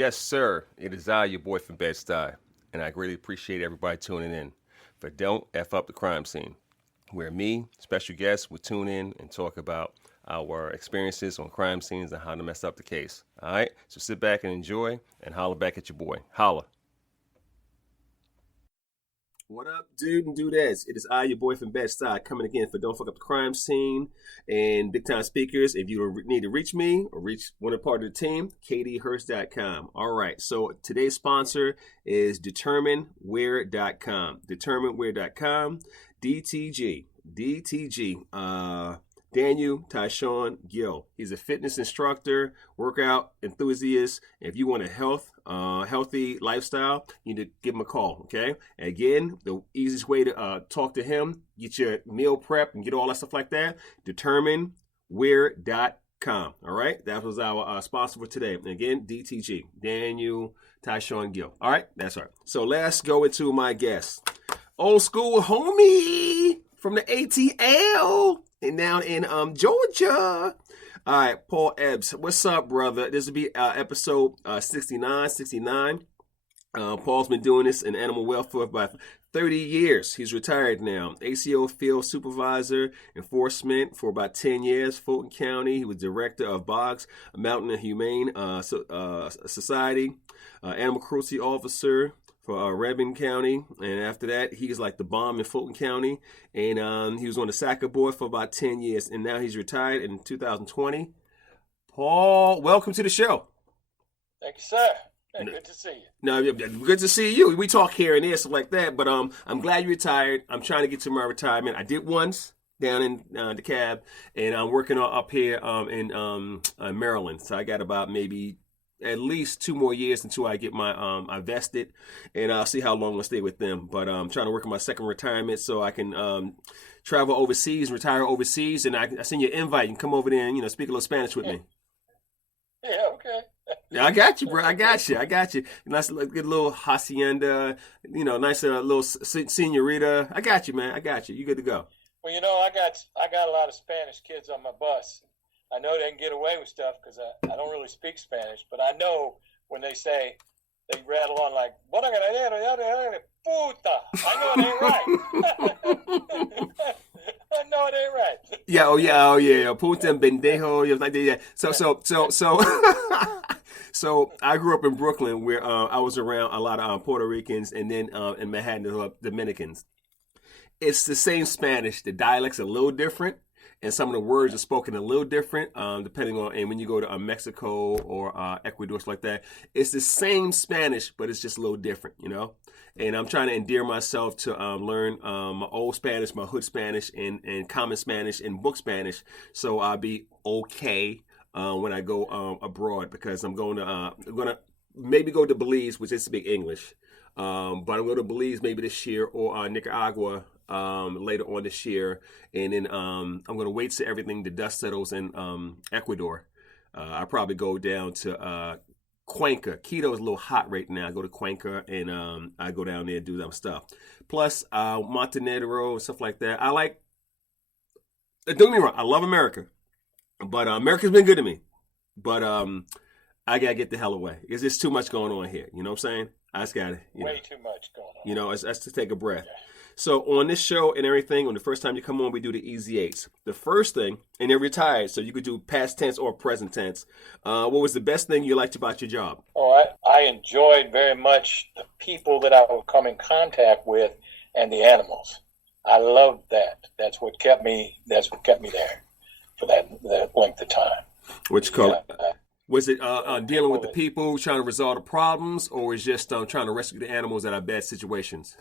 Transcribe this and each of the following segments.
Yes, sir. It is I, your boy from Bed-Stuy, and I greatly appreciate everybody tuning in for Don't F Up the Crime Scene, where me, special guests, will tune in and talk about our experiences on crime scenes and how to mess up the case. All right? So sit back and enjoy and holler back at your boy. Holla. What up, dude and dudettes? It is I, your boy from Bed-Stuy, coming again for Don't Fuck Up the Crime Scene and big time speakers. If you need to reach me or reach one of part of the team, kdhurst.com. All right, so today's sponsor is determinewhere.com. Determinewhere.com, DTG, Daniel Tyshawn Gill. He's a fitness instructor, workout enthusiast. If you want a healthy lifestyle, you need to give him a call, okay? Again, the easiest way to talk to him, get your meal prep and get all that stuff like that, determinewhere.com, all right? That was our sponsor for today. And again, DTG, Daniel Tyshawn Gill. All right, that's all right. So let's go into my guest. Old school homie from the ATL and down in Georgia. All right, Paul Ebbs. What's up, brother? This will be episode 69. Paul's been doing this in animal welfare for about 30 years. He's retired now. ACO field supervisor, enforcement for about 10 years, Fulton County. He was director of Boggs Mountain Humane Society, animal cruelty officer for Rebin County, and after that, he's like the bomb in Fulton County, and he was on the SACA board for about 10 years, and now he's retired in 2020. Paul, welcome to the show. Thank you, sir. Hey, good to see you. No, good to see you. We talk here and there, stuff like that, but I'm glad you retired. I'm trying to get to my retirement. I did once down in the cab, and I'm working up here in Maryland, so I got about maybe at least 2 more years until I get my I vested, and I'll see how long I'll stay with them. But I'm trying to work on my second retirement so I can travel overseas, retire overseas, and I send you an invite. You can come over there and speak a little Spanish with me. Yeah, okay. Yeah, I got you, bro. I got you. Nice, good little hacienda. Nice little senorita. I got you, man. I got you. You good to go? Well, I got a lot of Spanish kids on my bus. I know they can get away with stuff because I don't really speak Spanish, but I know when they say, they rattle on like, puta. I know it ain't right. I know it ain't right. Yeah, oh yeah. Puta and bendejo. Yeah. So I grew up in Brooklyn where I was around a lot of Puerto Ricans, and then in Manhattan, Dominicans. It's the same Spanish. The dialect's a little different. And some of the words are spoken a little different, depending on, and when you go to Mexico or Ecuador, stuff like that, it's the same Spanish, but it's just a little different, And I'm trying to endear myself to learn my old Spanish, my hood Spanish, and common Spanish, and book Spanish, so I'll be okay when I go abroad, because I'm going to maybe go to Belize, which is speak English, but I'm going to Belize maybe this year, or Nicaragua later on this year, and then I'm going to wait till everything, the dust settles in Ecuador. I'll probably go down to Cuenca. Quito is a little hot right now. I go to Cuenca, and I go down there and do that stuff. Plus Montenegro and stuff like that. Don't get me wrong, I love America, but America's been good to me. But I got to get the hell away. There's just too much going on here. You know what I'm saying? I just got to, way too much going on. It's to take a breath. Yeah. So on this show and everything, when the first time you come on, we do the easy eights. The first thing, and they're retired, so you could do past tense or present tense. What was the best thing you liked about your job? Oh, I enjoyed very much the people that I would come in contact with and the animals. I loved that. That's what kept me there for that length of time. Which color? Was it dealing with the people, trying to resolve the problems, or was it just trying to rescue the animals that are bad situations?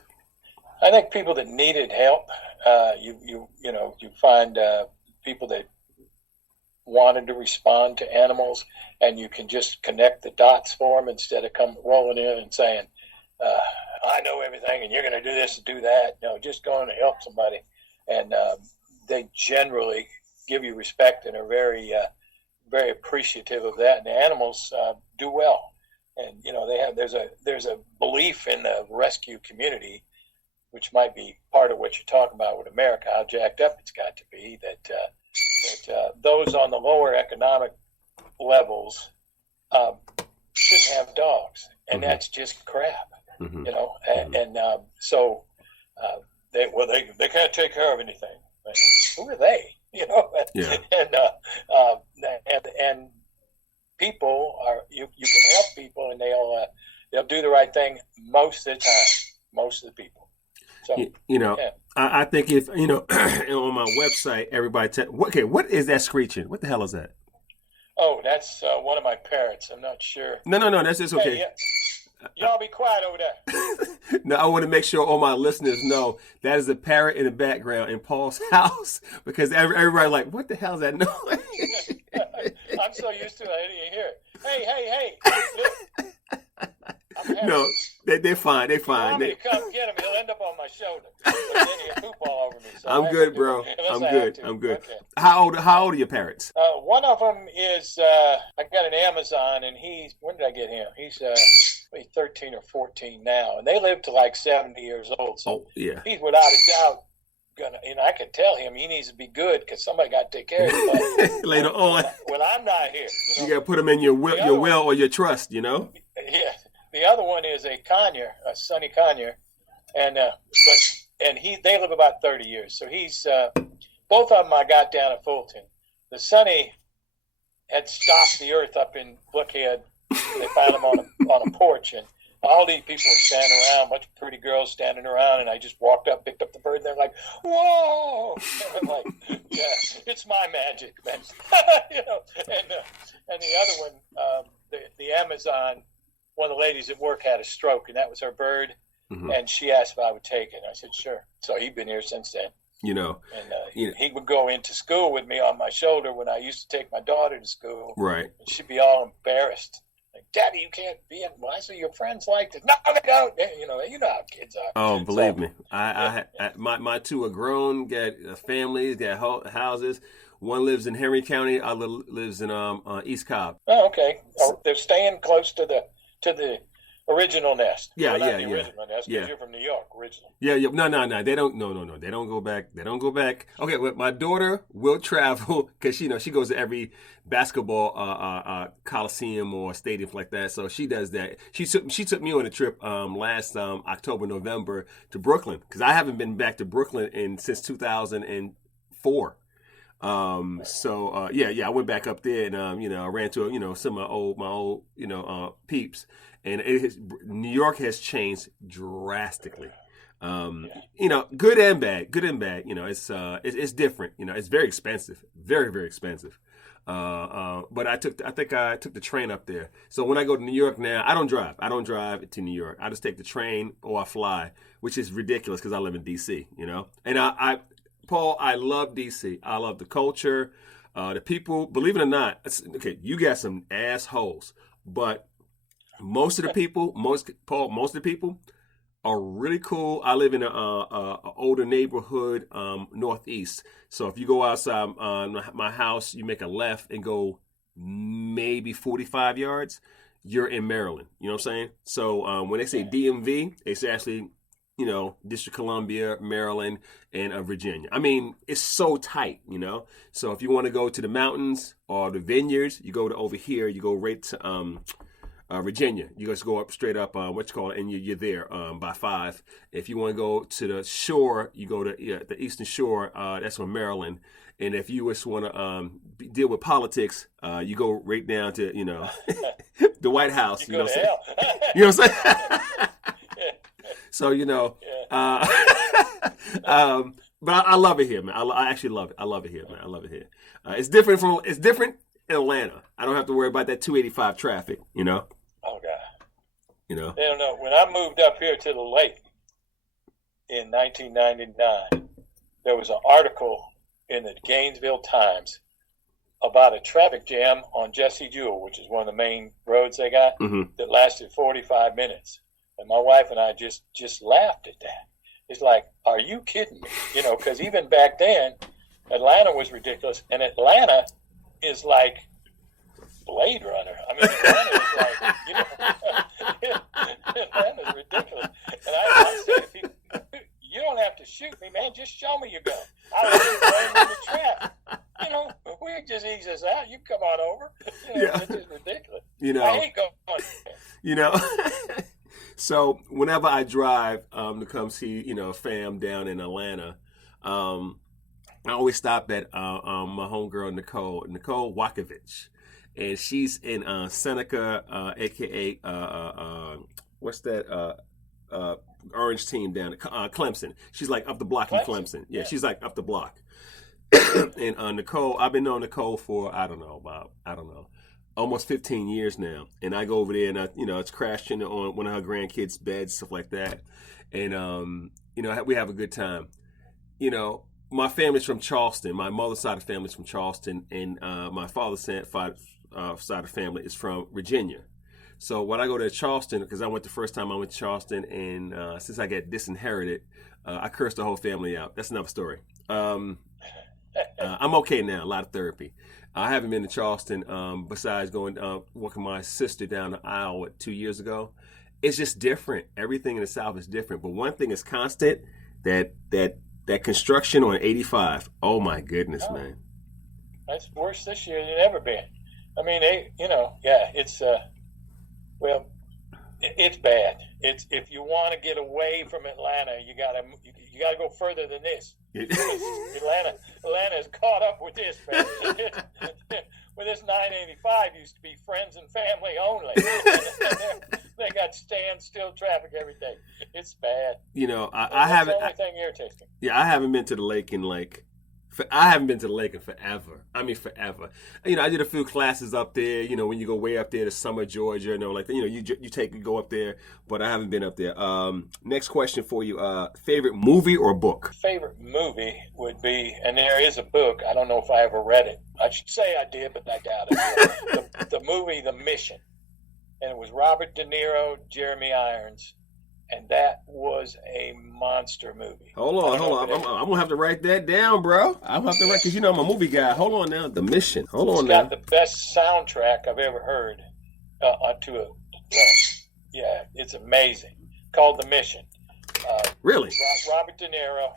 I think people that needed help, you find people that wanted to respond to animals, and you can just connect the dots for them instead of rolling in and saying, I know everything and you're going to do this and do that. No, just going to help somebody. And they generally give you respect and are very, very appreciative of that. And the animals do well. And, there's a belief in the rescue community, which might be part of what you're talking about with America, how jacked up it's got to be, that those on the lower economic levels shouldn't have dogs, and that's just crap, so they can't take care of anything. Like, who are they? Yeah. And people are you can help people, and they'll do the right thing most of the time. Most of the people. So I think if on my website, everybody what is that screeching? What the hell is that? Oh, that's one of my parrots. I'm not sure. No, that's just okay. Hey, y'all be quiet over there. No, I want to make sure all my listeners know that is a parrot in the background in Paul's house, because everybody like, what the hell is that noise? I'm so used to it, I didn't even hear it. Hey, look. No, they're fine. They're fine. Want me to come get him? He'll end up on my shoulder. Then he'll poop all over me. So I'm good, bro. I'm good. Okay. How old are your parrots? One of them is I got an Amazon, and when did I get him? He's 13 or 14 now, and they live to like 70 years old. So yeah, he's without a doubt gonna. I can tell him he needs to be good because somebody got to take care of him later on. When I'm not here, you got to put him in your will or your trust. Yeah. The other one is a conure, a Sonny conure, and they live about 30 years. So he's both of them I got down at Fulton. The Sonny had stopped the earth up in Buckhead. They found him on a porch, and all these people were standing around, a bunch of pretty girls standing around, and I just walked up, picked up the bird, and they're like, "Whoa!" And I'm like, "Yeah, it's my magic, man." And the other one, the Amazon. One of the ladies at work had a stroke, and that was her bird. Mm-hmm. And she asked if I would take it. I said, sure. So he'd been here since then. And he would go into school with me on my shoulder when I used to take my daughter to school. Right. And she'd be all embarrassed. Like, Daddy, you can't be in. Why? So your friends like this? No, they don't. You know how kids are. Oh, believe me. My two are grown, got families, got houses. One lives in Henry County. Other lives in East Cobb. Oh, okay. Oh, they're staying close to the original nest. Yeah, well, not yeah, the original nest, because you're from New York originally. Yeah. No. They don't. No. They don't go back. Okay, well, my daughter will travel because she goes to every basketball coliseum or stadium like that. So she does that. She took me on a trip last October, November to Brooklyn, because I haven't been back to Brooklyn since 2004. I went back up there, and I ran to some of my old peeps, and New York has changed drastically. Good and bad. It's different. It's very expensive, very, very expensive. But I took the train up there. So when I go to New York now, I don't drive to New York. I just take the train or I fly, which is ridiculous because I live in DC. And Paul, I love DC. I love the culture, the people. Believe it or not, you got some assholes, but most of the people are really cool. I live in a older neighborhood, northeast. So if you go outside my house, you make a left and go maybe 45 yards, you're in Maryland. You know what I'm saying? So when they say DMV, it's actually District of Columbia, Maryland, and Virginia. I mean, it's so tight, So if you want to go to the mountains or the vineyards, you go to over here. You go right to Virginia. You just go up straight up, and you're there by 5. If you want to go to the shore, you go to the eastern shore. That's on Maryland. And if you just want to deal with politics, you go right down to the White House. You know what I'm saying? You know what I'm saying? So but I love it here, man. I actually love it. I love it here, man. I love it here. It's different in Atlanta. I don't have to worry about that 285 traffic. Oh God. They don't know. When I moved up here to the lake in 1999, there was an article in the Gainesville Times about a traffic jam on Jesse Jewell, which is one of the main roads they got, that lasted 45 minutes. And my wife and I just laughed at that. It's like, are you kidding me? Because even back then, Atlanta was ridiculous. And Atlanta is like Blade Runner. I mean, Atlanta is like, Atlanta's ridiculous. And I said to people, you don't have to shoot me, man. Just show me your gun. I'll just throw in the trap. We just ease this out. You come on over. It's just ridiculous. I hate going you know. So whenever I drive to come see, fam down in Atlanta, I always stop at my homegirl Nicole Wakovich, and she's in Seneca, aka what's that orange team down at Clemson. She's like up the block in Clemson. Yeah, she's like up the block. And Nicole, I've been knowing Nicole for I don't know, almost 15 years now. And I go over there and it's crashing on one of her grandkids' beds, stuff like that. And we have a good time. My family's from Charleston. My mother's side of the family's from Charleston, and my father's side of the family is from Virginia. So when I go to Charleston, because I went the first time I went to Charleston, and since I got disinherited, I cursed the whole family out. That's another story. I'm okay now. A lot of therapy. I haven't been to Charleston besides going walking my sister down the aisle 2 years ago. It's just different. Everything in the South is different. But one thing is constant: that construction on 85. Oh my goodness, man! That's worse this year than ever been. I mean, it's it's bad. It's if you want to get away from Atlanta, you gotta go further than this. Atlanta is caught up with this, man. Where this 985 used to be friends and family only. They got standstill traffic every day. It's bad. I haven't. That's the only thing irritates me. Yeah, I haven't been to the lake in forever. I mean, forever. I did a few classes up there. When you go way up there to Summer, Georgia, you go up there, but I haven't been up there. Next question for you: favorite movie or book? Favorite movie would be, and there is a book. I don't know if I ever read it. I should say I did, but I doubt it. The movie, The Mission, and it was Robert De Niro, Jeremy Irons. And that was a monster movie. Hold on. I'm going to have to write that down, bro. I'll have to write, because I'm a movie guy. Hold on now. The Mission. It's got the best soundtrack I've ever heard yeah, it's amazing. Called The Mission. Really? Robert De Niro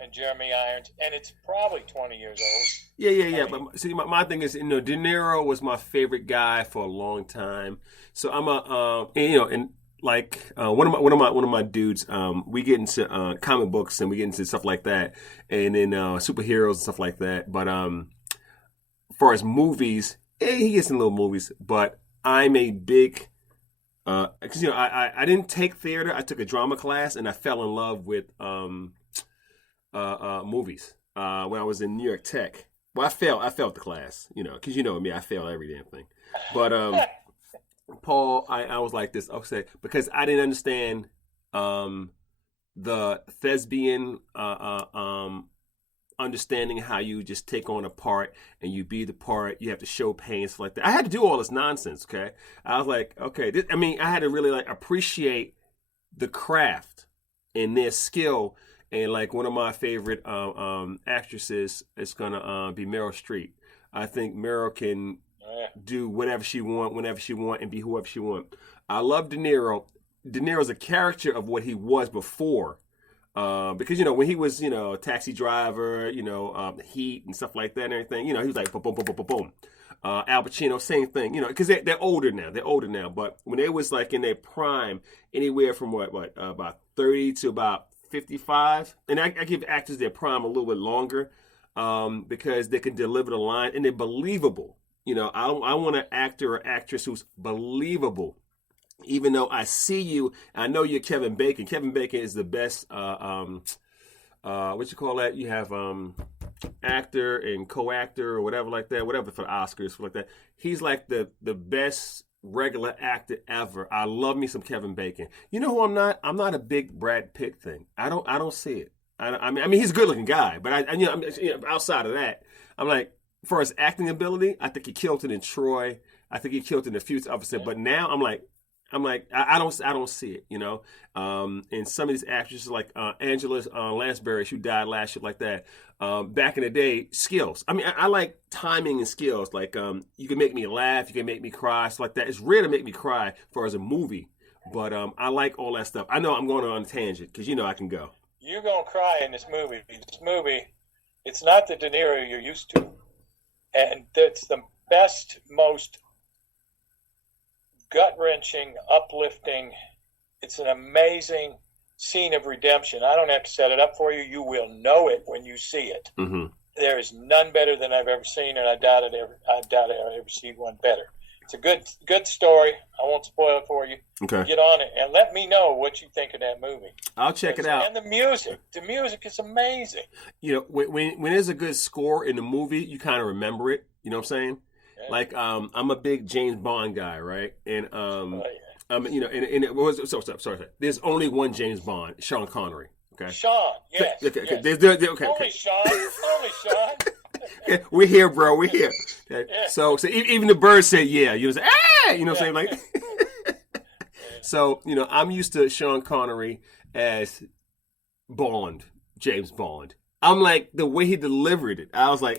and Jeremy Irons. And it's probably 20 years old. Yeah. But see, my thing is, De Niro was my favorite guy for a long time. So I'm one of my dudes, we get into comic books and we get into stuff like that, and then superheroes and stuff like that. But as far as movies, he gets in little movies. But I'm a big because I didn't take theater. I took a drama class and I fell in love with movies when I was in New York Tech. Well, I failed the class, because me, I fail every damn thing. But Paul, I was like this. I'll say because I didn't understand the thespian understanding how you just take on a part and you be the part. You have to show pain, stuff like that. I had to do all this nonsense. Okay, I was like, okay, I had to really appreciate the craft and their skill. And one of my favorite actresses is gonna be Meryl Streep. I think Meryl can do whatever she want, whenever she want, and be whoever she want. I love De Niro. De Niro's a character of what he was before, because when he was Taxi Driver, Heat and stuff like that and everything. He was like boom, boom, boom, boom, boom, boom. Al Pacino, same thing. Because they're older now. They're older now. But when they was in their prime, anywhere from about 30 to about 55, and I give actors their prime a little bit longer, because they can deliver the line and they're believable. I want an actor or actress who's believable. Even though I see you, I know you're Kevin Bacon. Kevin Bacon is the best, what you call that? You have actor and co-actor or whatever like that, whatever for the Oscars, like that. He's like the best regular actor ever. I love me some Kevin Bacon. You know who I'm not? I'm not a big Brad Pitt thing. I don't see it. I mean, he's a good looking guy, but outside of that, I'm like, for his acting ability, I think he killed it in Troy. I think he killed it in The Future Officer. But now I'm like, I don't see it, And some of these actresses like Angela Lansbury, who died last year, like that. Back in the day, skills. I mean, I like timing and skills. You can make me laugh, you can make me cry, stuff like that. It's rare to make me cry as far as a movie, but I like all that stuff. I know I'm going on a tangent because I can go. You're gonna cry in this movie. This movie, it's not the De Niro you're used to. And that's the best, most gut-wrenching, uplifting. It's an amazing scene of redemption. I don't have to set it up for you. You will know it when you see it. Mm-hmm. There is none better than I've ever seen, and I doubt I'll ever see one better. It's a good story. I won't spoil it for you. Okay. Get on it and let me know what you think of that movie. I'll check it out. And the music is amazing. You know, when there's a good score in the movie, you kind of remember it. You know what I'm saying? Yeah. Like, I'm a big James Bond guy, right? And you know, and it was sorry. There's only one James Bond, Sean Connery. Okay. Sean, yes. Okay. Yes. Okay. Only Sean. Yeah, we're here, bro. We're here. Okay. Yeah. So even the birds say, yeah. You know, say, ah! You know what I'm saying? Like, so, you know, I'm used to Sean Connery as Bond, James Bond. I'm like, the way he delivered it, I was like,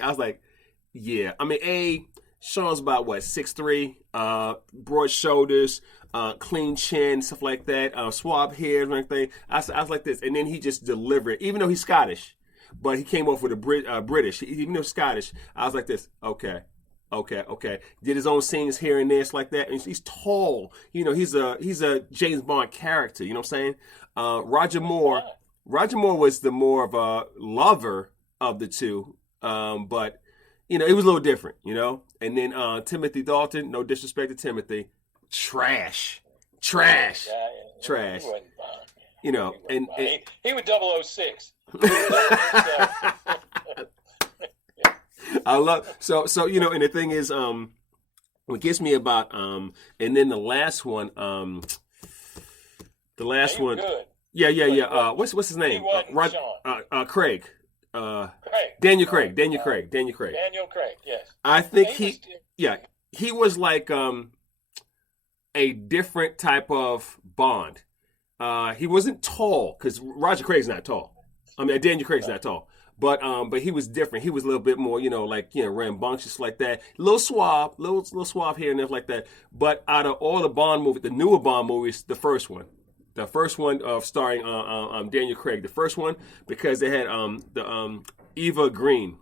yeah. I mean, Sean's about, 6'3", broad shoulders, clean chin, stuff like that, swab hair and everything. I was like this. And then he just delivered, even though he's Scottish. But he came off with a British. Even though Scottish, I was like this. Okay. Did his own scenes here and there, it's like that. And he's tall. You know, he's a James Bond character. You know what I'm saying? Roger Moore was the more of a lover of the two. But you know, it was a little different. You know. And then Timothy Dalton. No disrespect to Timothy. Trash. Yeah. Trash. He wasn't Bond. You know, and he was 006. I love so you know, and the thing is, what gets me about and then the last one, Good. yeah. What's his name? Craig. Daniel Craig. Daniel Craig. Yes. I think he was like a different type of Bond. He wasn't tall because Roger Craig's not tall. I mean, Daniel Craig's not tall, but he was different. He was a little bit more, you know, like, you know, rambunctious like that. Little suave here and there like that. But out of all the Bond movies, the newer Bond movies, the first one of starring Daniel Craig, the first one, because they had Eva Green.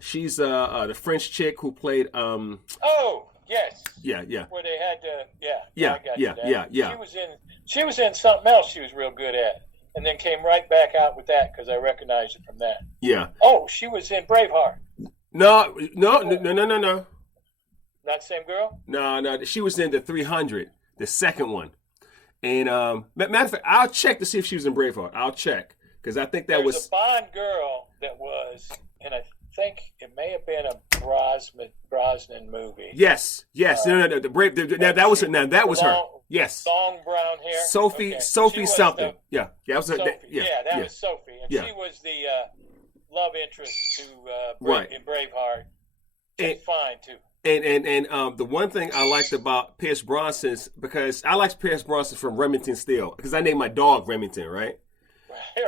She's the French chick who played. Oh yes. Yeah. Where they had Yeah. She was in something else she was real good at. And then came right back out with that because I recognized it from that. Yeah. Oh, she was in Braveheart. No. Not the same girl? No. She was in the 300, the second one. And matter of fact, I'll check to see if she was in Braveheart. I'll check because I think that There's was a Bond girl that was, and I think it may have been a Brosnan movie. Yes. No. That was her. Now that was her. Yes. Long brown hair. Sophie something. That was her. That was Sophie, and she was the love interest to in Braveheart. She's fine too. And the one thing I liked about Pierce Brosnan's, because I liked Pierce Brosnan from Remington Steele, because I named my dog Remington, right?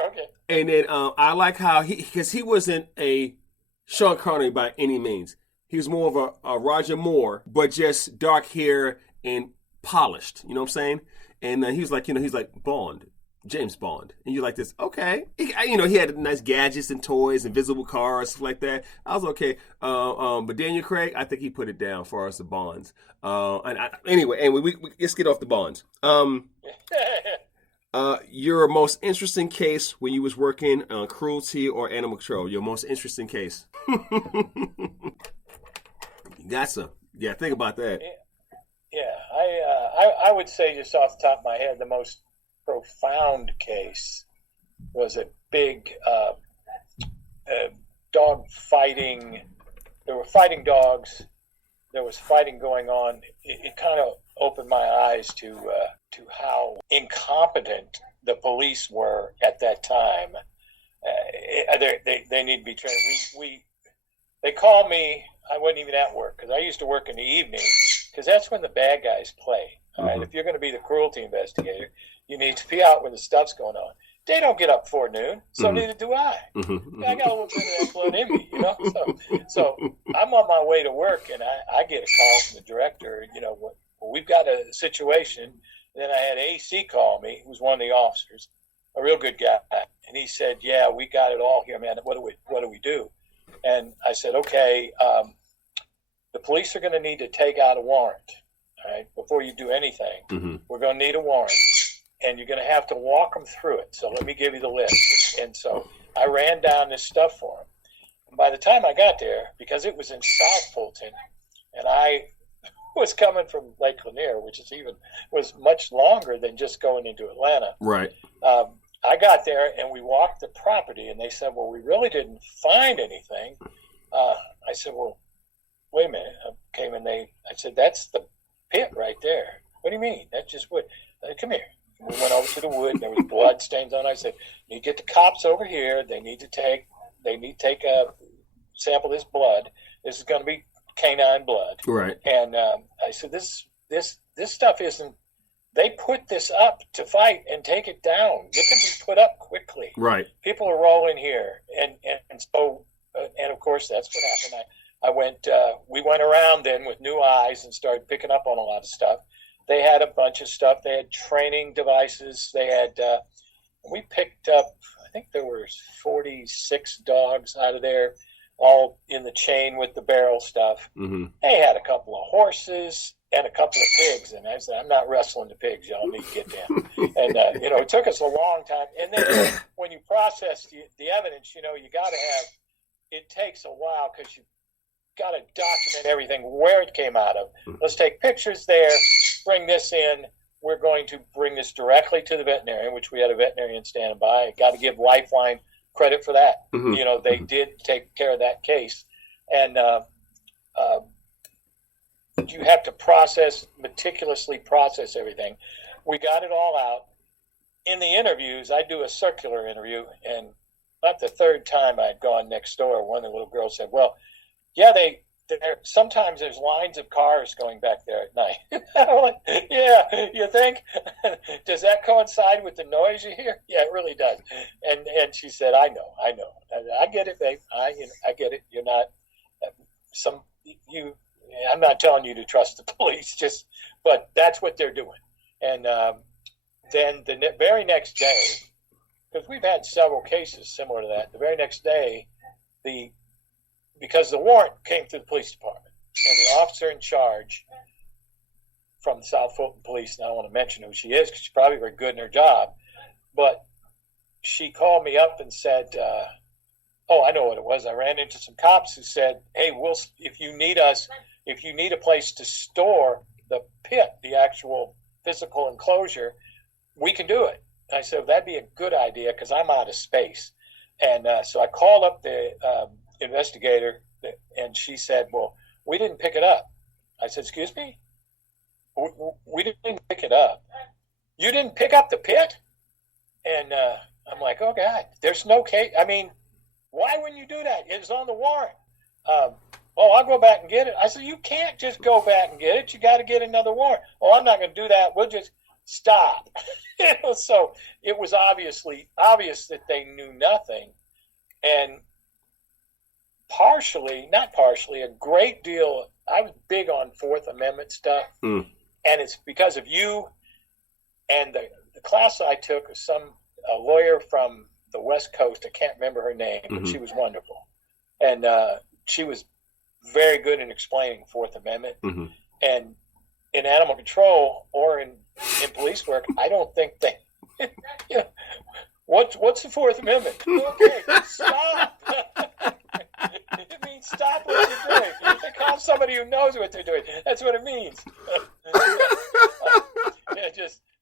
Okay. And then I like how because he wasn't a Sean Connery by any means. He was more of a Roger Moore, but just dark hair and polished. You know what I'm saying? And he was like, you know, he's like Bond, James Bond, and you're like this. Okay, he had nice gadgets and toys, invisible cars, stuff like that. I was okay. But Daniel Craig, I think he put it down for us the Bonds. Anyway, we let's get off the Bonds. Your most interesting case when you was working on cruelty or animal control. Your most interesting case. You got some. Yeah, think about that. Yeah, I would say just off the top of my head, the most profound case was a big dog fighting. There were fighting dogs. There was fighting going on. It kind of opened my eyes to how incompetent the police were at that time. They need to be trained. They called me. I wasn't even at work because I used to work in the evening because that's when the bad guys play. All right, if you're going to be the cruelty investigator, you need to be out when the stuff's going on. They don't get up before noon, so neither do I. I got a little bit of that blood in me, you know. So I'm on my way to work, and I get a call from the director. You know, well, we've got a situation. Then I had AC call me, who was one of the officers, a real good guy, and he said, "Yeah, we got it all here, man. What do we do?" And I said, "Okay, the police are going to need to take out a warrant. right? Before you do anything, Mm-hmm. we're going to need a warrant, and you're going to have to walk them through it. So let me give you the list. And so I ran down this stuff for them. By the time I got there, because it was in South Fulton, and I was coming from Lake Lanier, which was much longer than just going into Atlanta. Right. I got there and we walked the property, and they said, well, we really didn't find anything. I said, well, wait a minute. I said, that's the pit right there. What do you mean? That's just wood. Come here. We went over to the wood, and there was blood stains on it. I said, you need to get the cops over here. They need to take a sample of this blood. This is going to be canine blood. Right. And I said, this stuff isn't, they put this up to fight and take it down. It can be put up quickly. Right. People are rolling here. And so, and of course, that's what happened. We went around then with new eyes and started picking up on a lot of stuff. They had a bunch of stuff. They had training devices. They had, we picked up, I think there were 46 dogs out of there, all in the chain with the barrel stuff. Mm-hmm. They had a couple of horses and a couple of pigs. And I said, I'm not wrestling the pigs. Y'all need to get them. And, it took us a long time. And then when you process the evidence, you got to have, it takes a while because you got to document everything, where it came out of. Let's take pictures there, bring this in. We're going to bring this directly to the veterinarian, which we had a veterinarian standing by. Got to give Lifeline credit for that. Mm-hmm. They did take care of that case. And you have to meticulously process everything. We got it all out. In the interviews, I do a circular interview, and about the third time I'd gone next door, one of the little girls said, well, yeah, sometimes there's lines of cars going back there at night. I'm like, yeah, you think? Does that coincide with the noise you hear? Yeah, it really does. And she said, I know. I get it, babe. I get it. You're not I'm not telling you to trust the police, but that's what they're doing. And then the very next day, because we've had several cases similar to that, the very next day, because the warrant came through the police department, and the officer in charge from the South Fulton Police, and I don't want to mention who she is because she's probably very good in her job, but she called me up and said, I know what it was. I ran into some cops who said, hey, if you need a place to store the pit, the actual physical enclosure, we can do it. And I said, well, that'd be a good idea because I'm out of space. And so I called up the investigator, and she said, well, we didn't pick it up. I said, excuse me? We didn't pick it up. You didn't pick up the pit? And I'm like, oh, God, there's no case. I mean, why wouldn't you do that? It's on the warrant. I'll go back and get it. I said, you can't just go back and get it. You got to get another warrant. Oh, I'm not going to do that. We'll just stop. So it was obvious that they knew nothing. And a great deal, I was big on Fourth Amendment stuff. And it's because of you. And the class I took was a lawyer from the West Coast. I can't remember her name, but she was wonderful. And she was very good in explaining Fourth Amendment. And in animal control or in police work, I don't think they, what's the Fourth Amendment? Okay, stop. It means stop what you're doing. You call somebody who knows what they're doing. That's what it means.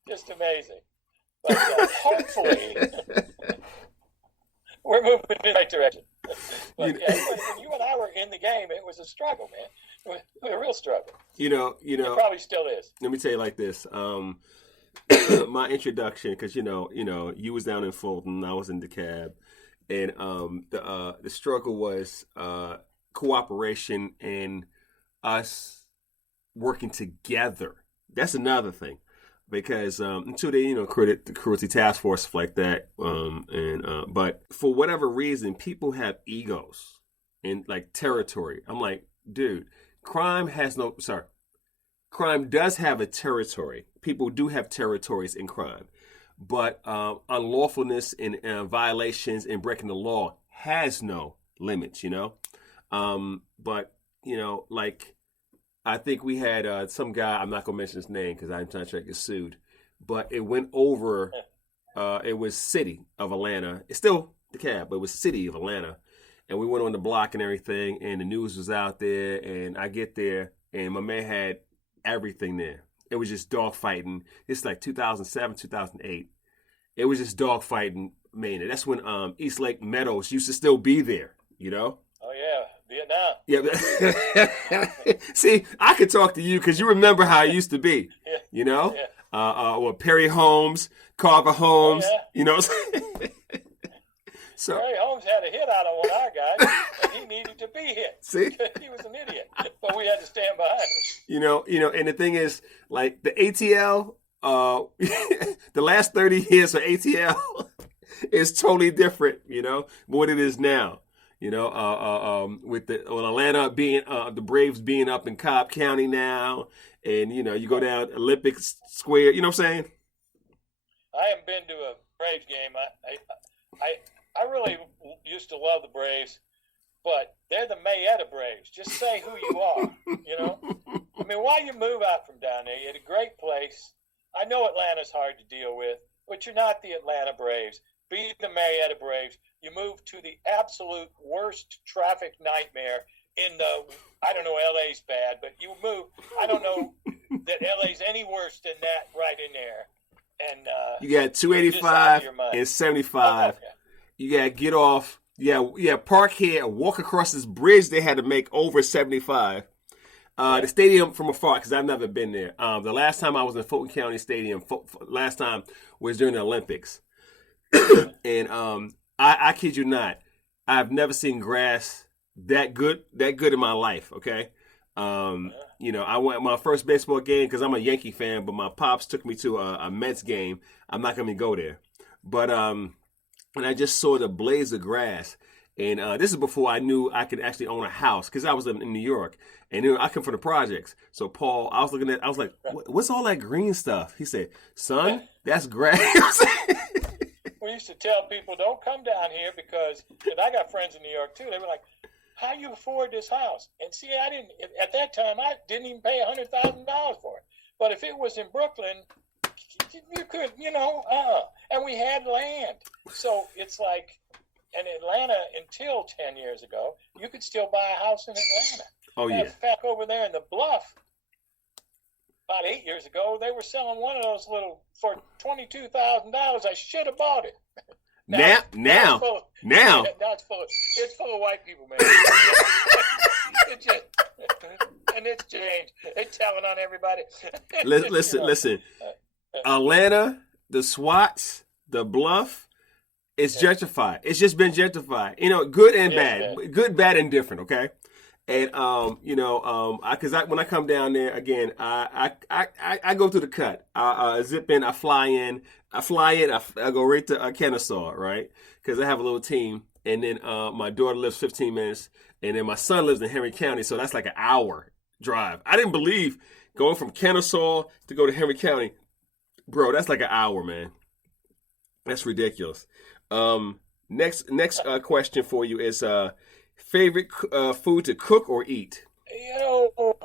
Just amazing. But hopefully, we're moving in the right direction. But when you and I were in the game, it was a struggle, man. It was a real struggle. It probably still is. Let me tell you like this. My introduction, because you was down in Fulton, I was in DeKalb, and the struggle was cooperation and us working together. That's another thing. Because until they, created the cruelty task force like that, but for whatever reason, people have egos and like territory. I'm like, dude, crime does have a territory. People do have territories in crime, but unlawfulness and violations and breaking the law has no limits. But I think we had some guy. I'm not gonna mention his name because I'm trying to get sued. But it went over. It was city of Atlanta. It's still DeKalb, but it was city of Atlanta. And we went on the block and everything, and the news was out there. And I get there, and my man had everything there. It was just dog fighting. It's like 2007, 2008. It was just dog fighting, man. That's when East Lake Meadows used to still be there, you know? Oh, yeah. Vietnam. Yeah. See, I could talk to you because you remember how it used to be, Yeah. you know? Yeah. Well, Perry Holmes, Carver Holmes, Oh, yeah. you know? So, Perry Holmes had a hit out on one of our guys, and he needed to be hit. see? He was an idiot, but we had to stand behind him. You know, and the thing is, like, the ATL, the last 30 years for ATL is totally different, you know, what it is now. You know, with Atlanta being the Braves being up in Cobb County now, and you know, you go down Olympic Square. You know what I'm saying? I haven't been to a Braves game. I really used to love the Braves, but they're the Mayetta Braves. Just say who you are. You know, I mean, why you move out from down there? You had a great place. I know Atlanta's hard to deal with, but you're not the Atlanta Braves. Be the Marietta Braves. You move to the absolute worst traffic nightmare in the, I don't know, LA's bad, but you move, I don't know that LA's any worse than that right in there. And you got 285 and 75. Oh, yeah. You got to get off. Yeah, park here and walk across this bridge they had to make over 75. The stadium from afar, because I've never been there. The last time I was in Fulton County Stadium, last time was during the Olympics. And I kid you not, I've never seen grass that good in my life. Okay, you know, I went my first baseball game because I'm a Yankee fan, but my pops took me to a Mets game. I'm not gonna go there, but and I just saw the blades of grass, and this is before I knew I could actually own a house because I was in New York, and you know, I come from the projects. So Paul, I was like, what's all that green stuff? He said, son, that's grass. We used to tell people, don't come down here because I got friends in New York too. They were like, how you afford this house? And see, at that time, I didn't even pay $100,000 for it. But if it was in Brooklyn, you could, you know, and we had land. So it's like, in Atlanta, until 10 years ago, you could still buy a house in Atlanta. Oh, yeah. In fact, over there in the Bluff, about 8 years ago, they were selling one of those little for $22,000. I should have bought it. Now It's full of white people, man. It's changed. It's telling on everybody. Listen. Atlanta, the SWATs, the Bluff, it's gentrified. It's just been gentrified. You know, good and bad, good, bad, and different. Okay. And you know, when I come down there again, I go through the cut. I zip in, I fly in, I go right to Kennesaw, right? Because I have a little team, and then my daughter lives 15 minutes, and then my son lives in Henry County, so that's like an hour drive. I didn't believe going from Kennesaw to go to Henry County, bro. That's like an hour, man. That's ridiculous. Next question for you is favorite food to cook or eat? You know,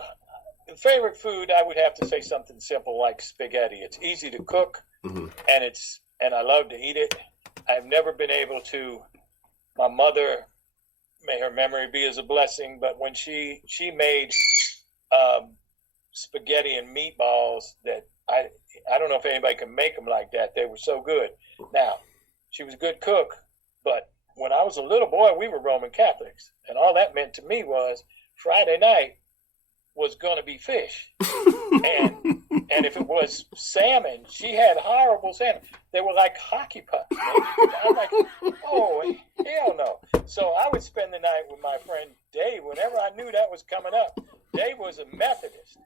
favorite food, I would have to say something simple like spaghetti. It's easy to cook, and I love to eat it. I've never been able to. My mother, may her memory be as a blessing, but when she made spaghetti and meatballs, that I don't know if anybody can make them like that. They were so good. Now, she was a good cook, but when I was a little boy, we were Roman Catholics, and all that meant to me was Friday night was going to be fish, and if it was salmon, she had horrible salmon. They were like hockey pucks. I'm like, oh hell no! So I would spend the night with my friend Dave. Whenever I knew that was coming up, Dave was a Methodist,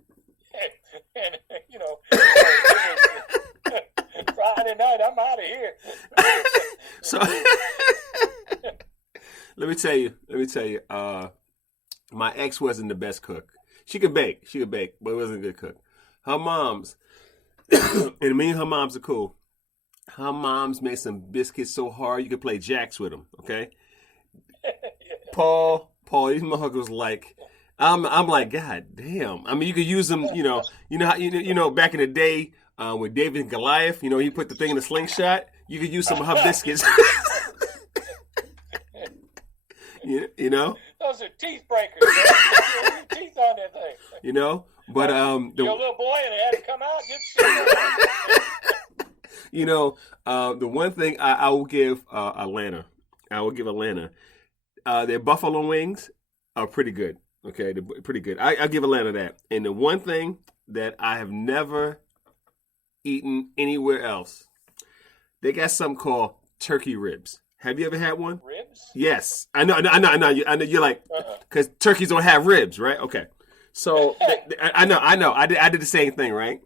and you know, Friday night, I'm out of here. So let me tell you, my ex wasn't the best cook. She could bake, but it wasn't a good cook. Her moms, and me and her moms are cool. Her moms made some biscuits so hard you could play jacks with them. Okay, Paul, these motherfuckers like I'm like, God damn. I mean, you could use them. Back in the day with David and Goliath. He put the thing in the slingshot. You could use some hibiscus. you know. Those are teeth breakers. Man. Your teeth on that thing. But you're a little boy and it had to come out. Get the one thing I will give Atlanta, their buffalo wings are pretty good. Okay, they're pretty good. I give Atlanta that. And the one thing that I have never eaten anywhere else, they got something called turkey ribs. Have you ever had one? Ribs? Yes, I know. You're like, because turkeys don't have ribs, right? Okay, so I know. I did the same thing, right?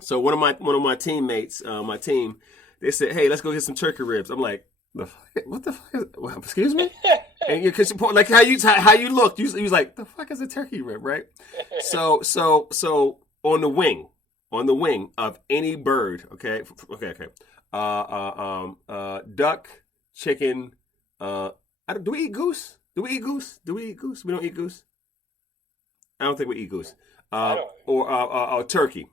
So one of my teammates, my team, they said, "Hey, let's go get some turkey ribs." I'm like, "What the fuck is? Well, excuse me?" And because like how you looked, you was like, "The fuck is a turkey rib?" Right? So on the wing of any bird, okay. Duck, chicken. Do we eat goose? We don't eat goose. I don't think we eat goose. Or turkey.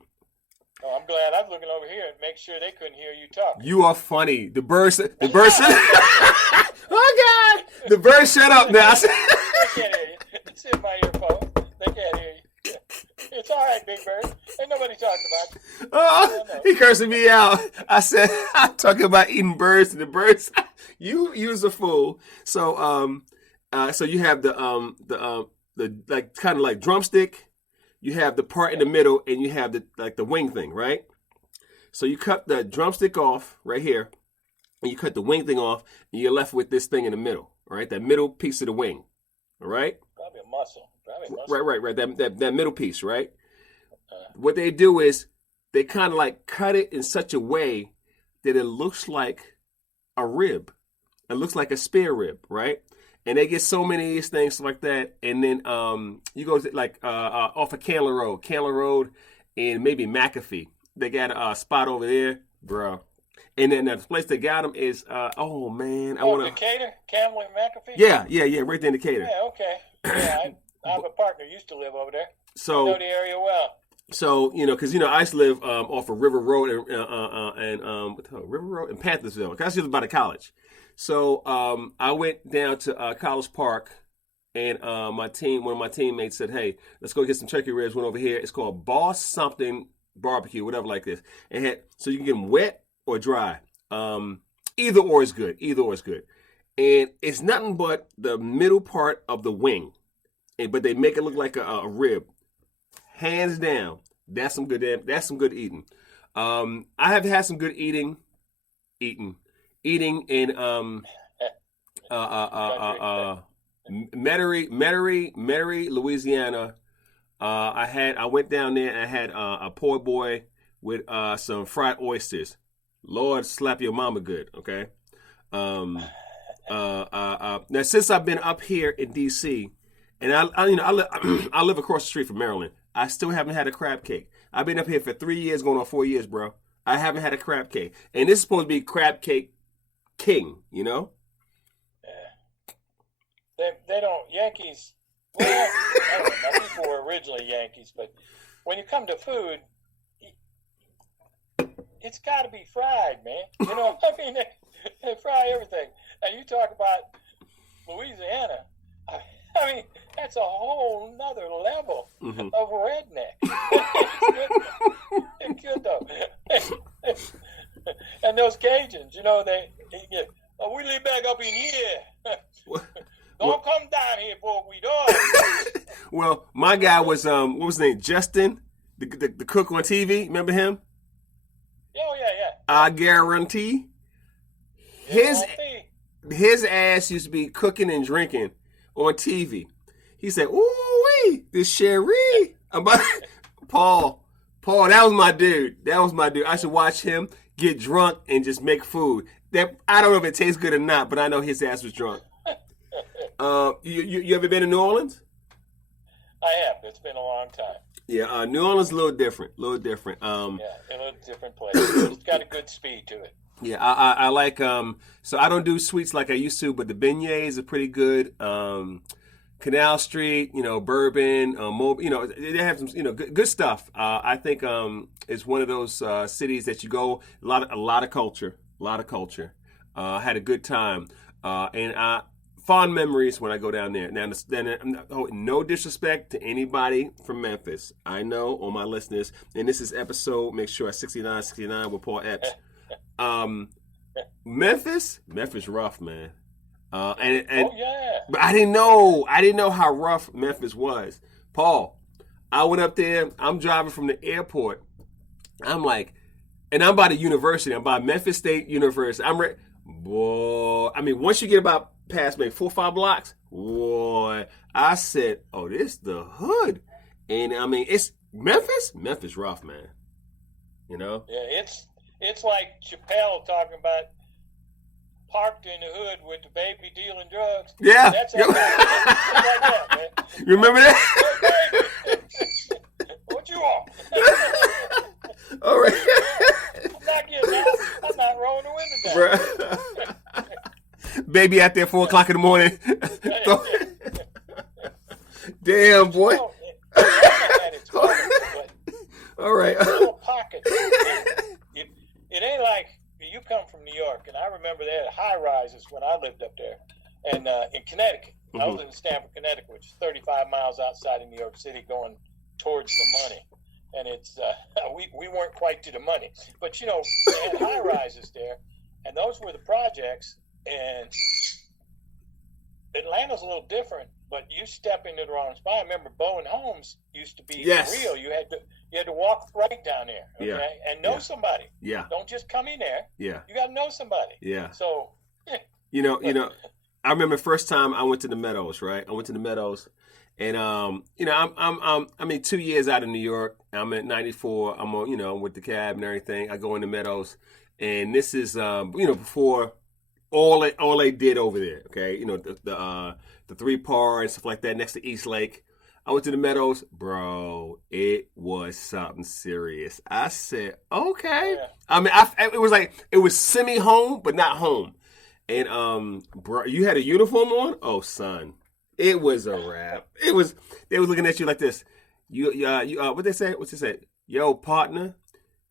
Oh, I'm glad I'm looking over here and make sure they couldn't hear you talk. You are funny. The bird. Oh God! The bird shut up now. They can't hear you. It's in my earphones. They can't hear you. It's all right, Big Bird. Ain't nobody talking about you. Oh, he cursing me out. I said, I'm talking about eating birds, and the birds. You's a fool. So so you have the like kind of like drumstick. You have the part in the middle, and you have the wing thing, right? So you cut the drumstick off right here, and you cut the wing thing off, and you're left with this thing in the middle, all right? That middle piece of the wing, all right? Probably a muscle. Right. That middle piece, right? What they do is they kind of like cut it in such a way that it looks like a rib. It looks like a spare rib, right? And they get so many of these things like that. And then you go to like off of Candler Road, and maybe McAfee. They got a spot over there, bro. And then the place they got them is, oh man, Decatur, Campbell and McAfee. Yeah, right there in Decatur. Yeah, okay. Yeah, I have a partner who used to live over there. So I know the area well. So because I used to live off of River Road and River Road in Panthersville. I used to live by the college. So I went down to College Park, and one of my teammates said, "Hey, let's go get some turkey ribs." Went over here. It's called Boss something barbecue, whatever like this. And so you can get them wet or dry. Either or is good. And it's nothing but the middle part of the wing, but they make it look like a rib. Hands down, that's some good eating. I have had some good eating in Metairie, Louisiana. I went down there and I had a poor boy with some fried oysters. Lord, slap your mama good, okay? Now since I've been up here in DC, and I live across the street from Maryland, I still haven't had a crab cake. I've been up here for 3 years, going on 4 years, bro. I haven't had a crab cake, and this is supposed to be crab cake king, Yeah. They don't Yankees. Well, I don't know, people were originally Yankees, but when you come to food, it's got to be fried, man. I mean, they fry everything. And you talk about Louisiana. I mean, that's a whole nother level of redneck. It's good though. And those Cajuns, we live back up in here. Don't come down here before we do. Well, my guy was what was his name? Justin, the cook on TV. Remember him? Oh yeah. I guarantee his ass used to be cooking and drinking on TV. He said, "Ooh, this Sherry." Paul, that was my dude. I should watch him get drunk and just make food. That I don't know if it tastes good or not, but I know his ass was drunk. You ever been to New Orleans? I have. It's been a long time. Yeah, New Orleans a little different. Yeah, a little different place. It's got a good speed to it. Yeah, I like so I don't do sweets like I used to, but the beignets are pretty good. Canal Street, Bourbon, Mobile, they have some, good stuff. I think it's one of those cities that you go, a lot of culture. Had a good time. And fond memories when I go down there. Now, no disrespect to anybody from Memphis. I know all my listeners, and this is episode, make sure, 69 with Paul Ebbs. Memphis rough, man. Oh yeah. But I didn't know how rough Memphis was. Paul, I went up there. I'm driving from the airport. I'm like, and I'm by the university. I'm by Memphis State University. Boy, I mean, once you get about past maybe 4 or 5 blocks, boy, I said, oh, this the hood. And I mean, it's Memphis rough, man. Yeah, it's like Chappelle talking about parked in the hood with the baby dealing drugs. Yeah. That's like that, man. You remember that? Hey, what you want? All right. I'm not getting out. I'm not rolling the window down. Baby out there 4 o'clock in the morning. Damn, boy. All right. Little pockets. It ain't like you come from New York, and I remember they had high rises when I lived up there, and in Connecticut. Mm-hmm. I was in Stamford, Connecticut, which is 35 miles outside of New York City, going towards the money. And it's we weren't quite to the money, but they had high rises there, and those were the projects. And Atlanta's a little different, but you step into the wrong spot. I remember Bowen Homes used to be real. You had to walk right down there, okay, and know somebody. Yeah, don't just come in there. Yeah, you got to know somebody. Yeah. So, I remember the first time I went to the Meadows. Right, I went to the Meadows. And I'm 2 years out of New York. I'm at 94. I'm on, with the cab and everything. I go in the Meadows, and this is before all they did over there. Okay, the 3 par and stuff like that next to East Lake. I went to the Meadows, bro. It was something serious. I said, okay. Yeah. I mean, it was semi-home, but not home. And bro, you had a uniform on? Oh, son. It was a wrap. They was looking at you like this. You what they say? What's it say? Yo, partner,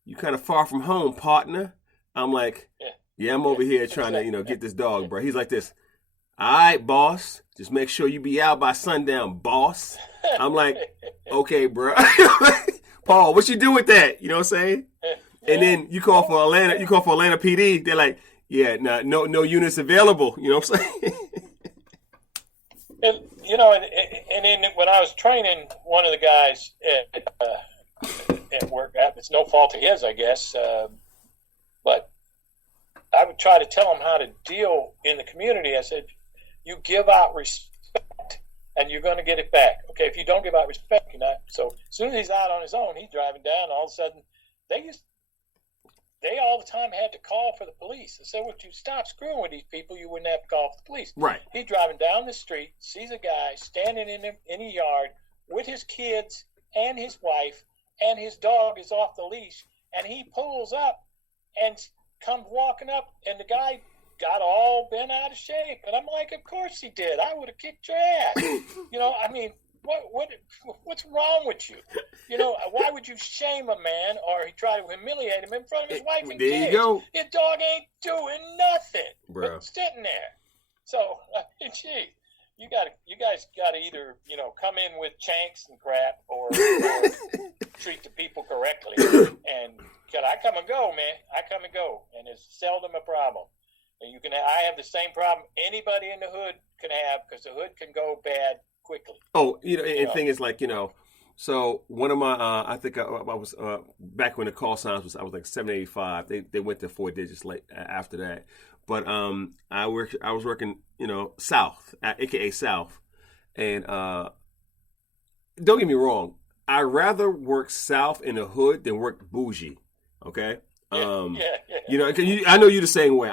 you kind of far from home, partner. I'm like, yeah, I'm over here trying to, get this dog, bro. He's like this. All right, boss. Just make sure you be out by sundown, boss. I'm like, okay, bro. Paul, what you do with that? You know what I'm saying? And then you call for Atlanta PD. They're like, yeah, no units available. You know what I'm saying? And then when I was training one of the guys at work, it's no fault of his, I guess, but I would try to tell him how to deal in the community. I said, you give out respect, and you're going to get it back. Okay, if you don't give out respect, you're not. So as soon as he's out on his own, he's driving down, all of a sudden, they all the time had to call for the police. I said, would you stop screwing with these people? You wouldn't have to call for the police. Right. He's driving down the street, sees a guy standing in a yard with his kids and his wife, and his dog is off the leash, and he pulls up and comes walking up, and the guy got all bent out of shape. And I'm like, of course he did. I would have kicked your ass. I mean, what's wrong with you? Why would you shame a man or try to humiliate him in front of his wife and there kids? You go. His dog ain't doing nothing, bro. but sitting there. So, gee, you guys got to either come in with chanks and crap or treat the people correctly. And I come and go, man. I come and go, and it's seldom a problem. And I have the same problem anybody in the hood can have, because the hood can go bad quickly. Oh, and the thing is, like, so one of my, I think I was, back when the call signs I was like 785. They went to 4 digits late after that. But I was working, South, aka South. And don't get me wrong, I'd rather work South in the hood than work bougie. Okay? I know you're the same way.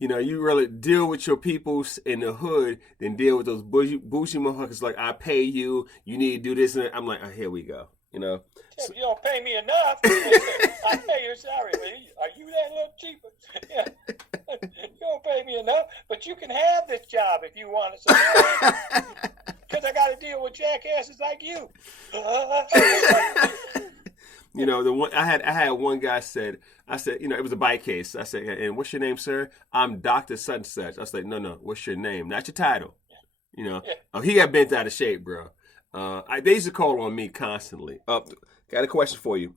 Yeah. You really deal with your peoples in the hood than deal with those bougie motherfuckers. Like, I pay you, you need to do this, and I'm like, oh, here we go. If you don't pay me enough, I'll pay your salary. Are you that little cheaper? Yeah. You don't pay me enough, but you can have this job if you want it. So You know, the one I had one guy said, I said, you know, it was a bike case. I said, and what's your name, sir? I'm Dr. Such and Such. I was like, no, what's your name? Not your title. You know, he got bent out of shape, bro. They used to call on me constantly. Got a question for you.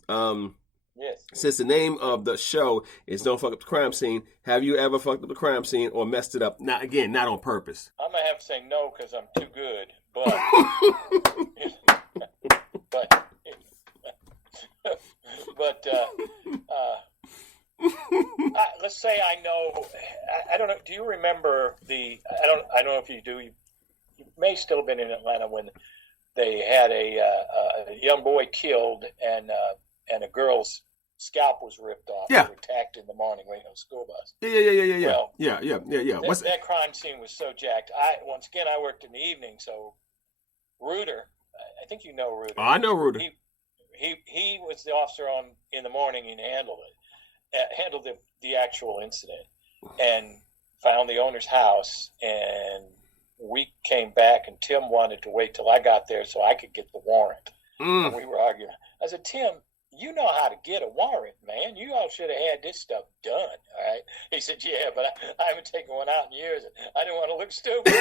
Yes. Since the name of the show is Don't Fuck Up the Crime Scene, have you ever fucked up the crime scene or messed it up? Not on purpose. I'm going to have to say no because I'm too good. But, let's say I know, I don't know, do you remember I don't know if you do, you may still have been in Atlanta when they had a young boy killed and a girl's scalp was ripped off. Yeah. They were attacked in the morning waiting on a school bus. Yeah. Well, yeah. That crime scene was so jacked. Once again, I worked in the evening, so Reuter, I think you know Reuter. Oh, I know Reuter. He was the officer in the morning and handled the actual incident and found the owner's house. And we came back, and Tim wanted to wait till I got there so I could get the warrant. And we were arguing. I said, Tim, you know how to get a warrant, man. You all should have had this stuff done, all right? He said, yeah, but I haven't taken one out in years. I didn't want to look stupid.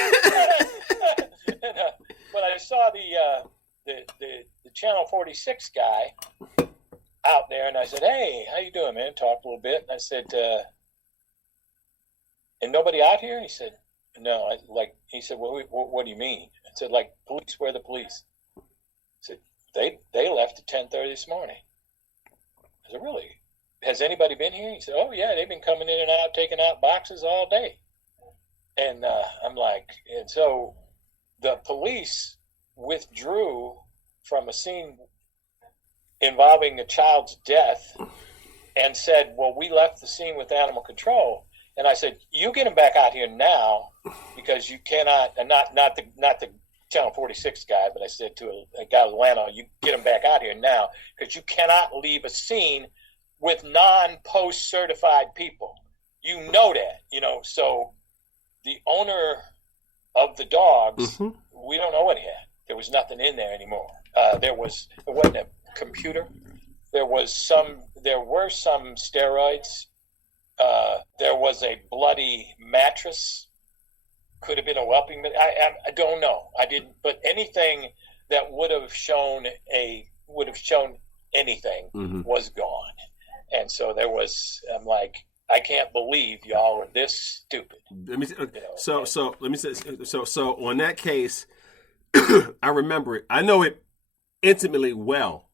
But I saw the Channel 46 guy out there, and I said, hey, how you doing, man? Talked a little bit. And I said, and nobody out here? He said, no. He said, well, what do you mean? I said, like, police, where are the police? I said, they left at 10:30 this morning. I said, really? Has anybody been here? He said, oh, yeah, they've been coming in and out, taking out boxes all day. And I'm like, and so the police withdrew from a scene involving a child's death and said, well, we left the scene with animal control. And I said, you get them back out here now because you cannot, and not the Channel 46 guy, but I said to a guy with Atlanta, you get them back out here now because you cannot leave a scene with non-post certified people. You know that, so the owner of the dogs, we don't know what he had. There was nothing in there anymore. It wasn't a computer. There were some steroids. There was a bloody mattress. Could have been a whelping. I don't know. I didn't. But anything that would have shown anything was gone. And so there was. I'm like, I can't believe y'all are this stupid. Let me. So let me say. So on that case, I remember it. I know it intimately well,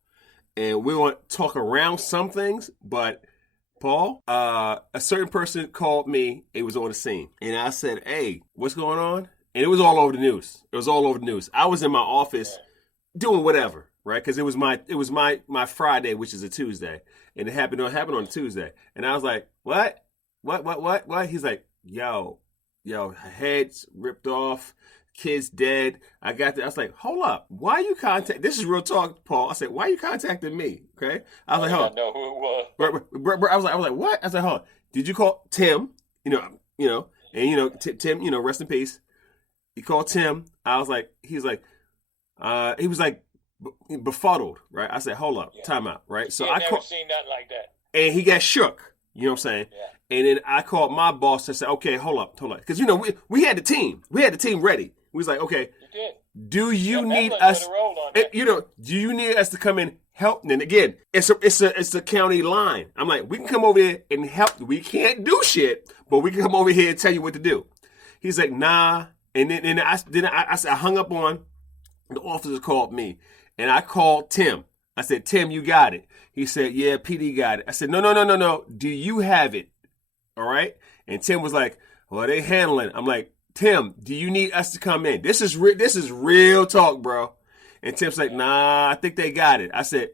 and we won't talk around some things, but. Paul, a certain person called me. It was on the scene, and I said, "Hey, what's going on?" And it was all over the news. I was in my office doing whatever, right? Because it was my Friday, which is a Tuesday, and it happened on a Tuesday. And I was like, "What? He's like, "Yo, heads ripped off, kids dead." I was like, "Hold up, why are you contacting?" This is real talk, Paul. I said, "Why are you contacting me?" Okay, I was like, "Hold on." I know who it was. I was like, "What?" I was like, "Hold on. Did you call Tim?" And Tim, rest in peace. He called Tim. I was like, he was like befuddled, right? I said, "Hold up, time out," right? So I never seen nothing like that. And he got shook. You know what I'm saying? Yeah. And then I called my boss and said, "Okay, hold up," because we had the team. We had the team ready. We was like, "Okay, you did. Do you need us? Do you need us to come in help?" And then again, it's a county line. I'm like, we can come over here and help. We can't do shit, but we can come over here and tell you what to do. He's like, nah. And then I hung up on the officer. Called me, and I called Tim. I said, "Tim, you got it." He said, "Yeah, PD got it." I said, No. Do you have it? All right. And Tim was like, "Well, they handling it." I'm like, "Tim, do you need us to come in? This is real talk, bro." And Tim's like, "Nah, I think they got it." I said,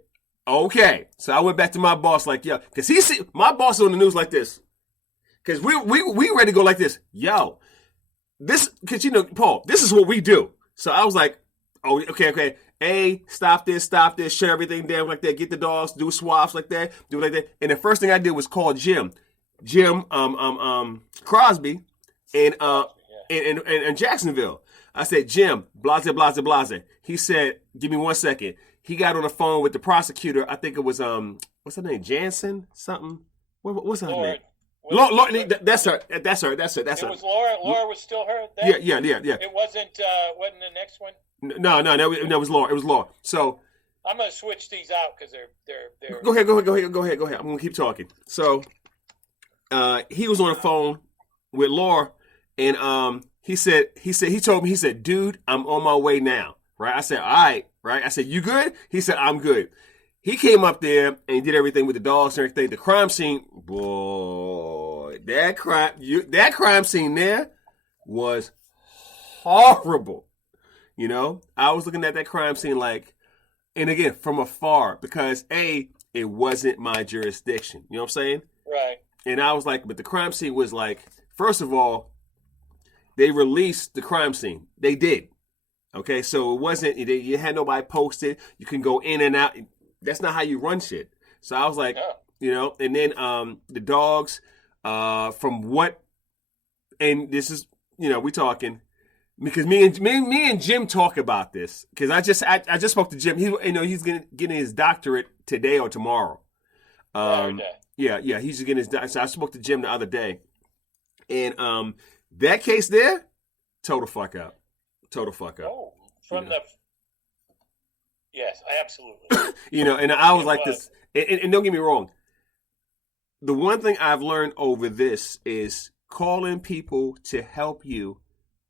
"Okay." So I went back to my boss like, "Yo," because my boss on the news like this. Because we ready to go like this. Yo, this, because Paul, this is what we do. So I was like, "Oh, okay. Hey, stop this, shut everything down like that, get the dogs, do swaps like that, do it like that." And the first thing I did was call Jim Crosby in Jacksonville. I said, "Jim, blase. He said, "Give me 1 second. he got on the phone with the prosecutor. I think it was what's her name, Jansen something. What's her name? Laura, that's her. It was Laura. Laura was still her. Then? Yeah. It wasn't the next one. No, it was Laura. It was Laura. So I'm gonna switch these out because they're. Go ahead. I'm gonna keep talking. So he was on the phone with Laura, and he told me, dude, I'm on my way now. Right? I said, all right. Right? I said, you good? He said, I'm good. He came up there and he did everything with the dogs and everything. The crime scene, boy, that crime scene there was horrible. You know, I was looking at that crime scene like, and again, from afar, because it wasn't my jurisdiction. You know what I'm saying? Right. And I was like, but the crime scene was like, first of all, they released the crime scene. They did. Okay, so it wasn't, you had nobody posted. You can go in and out. That's not how you run shit. So I was like, you know, and then the dogs, from what, and this is, you know, we talking, because me and Jim talk about this, because I just spoke to Jim. He's getting his doctorate today or tomorrow. Yeah, he's getting his doctorate. So I spoke to Jim the other day, and that case there, total fuck up. Oh, from the. Yes, absolutely. You know, and I was like this, and don't get me wrong. The one thing I've learned over this is calling people to help you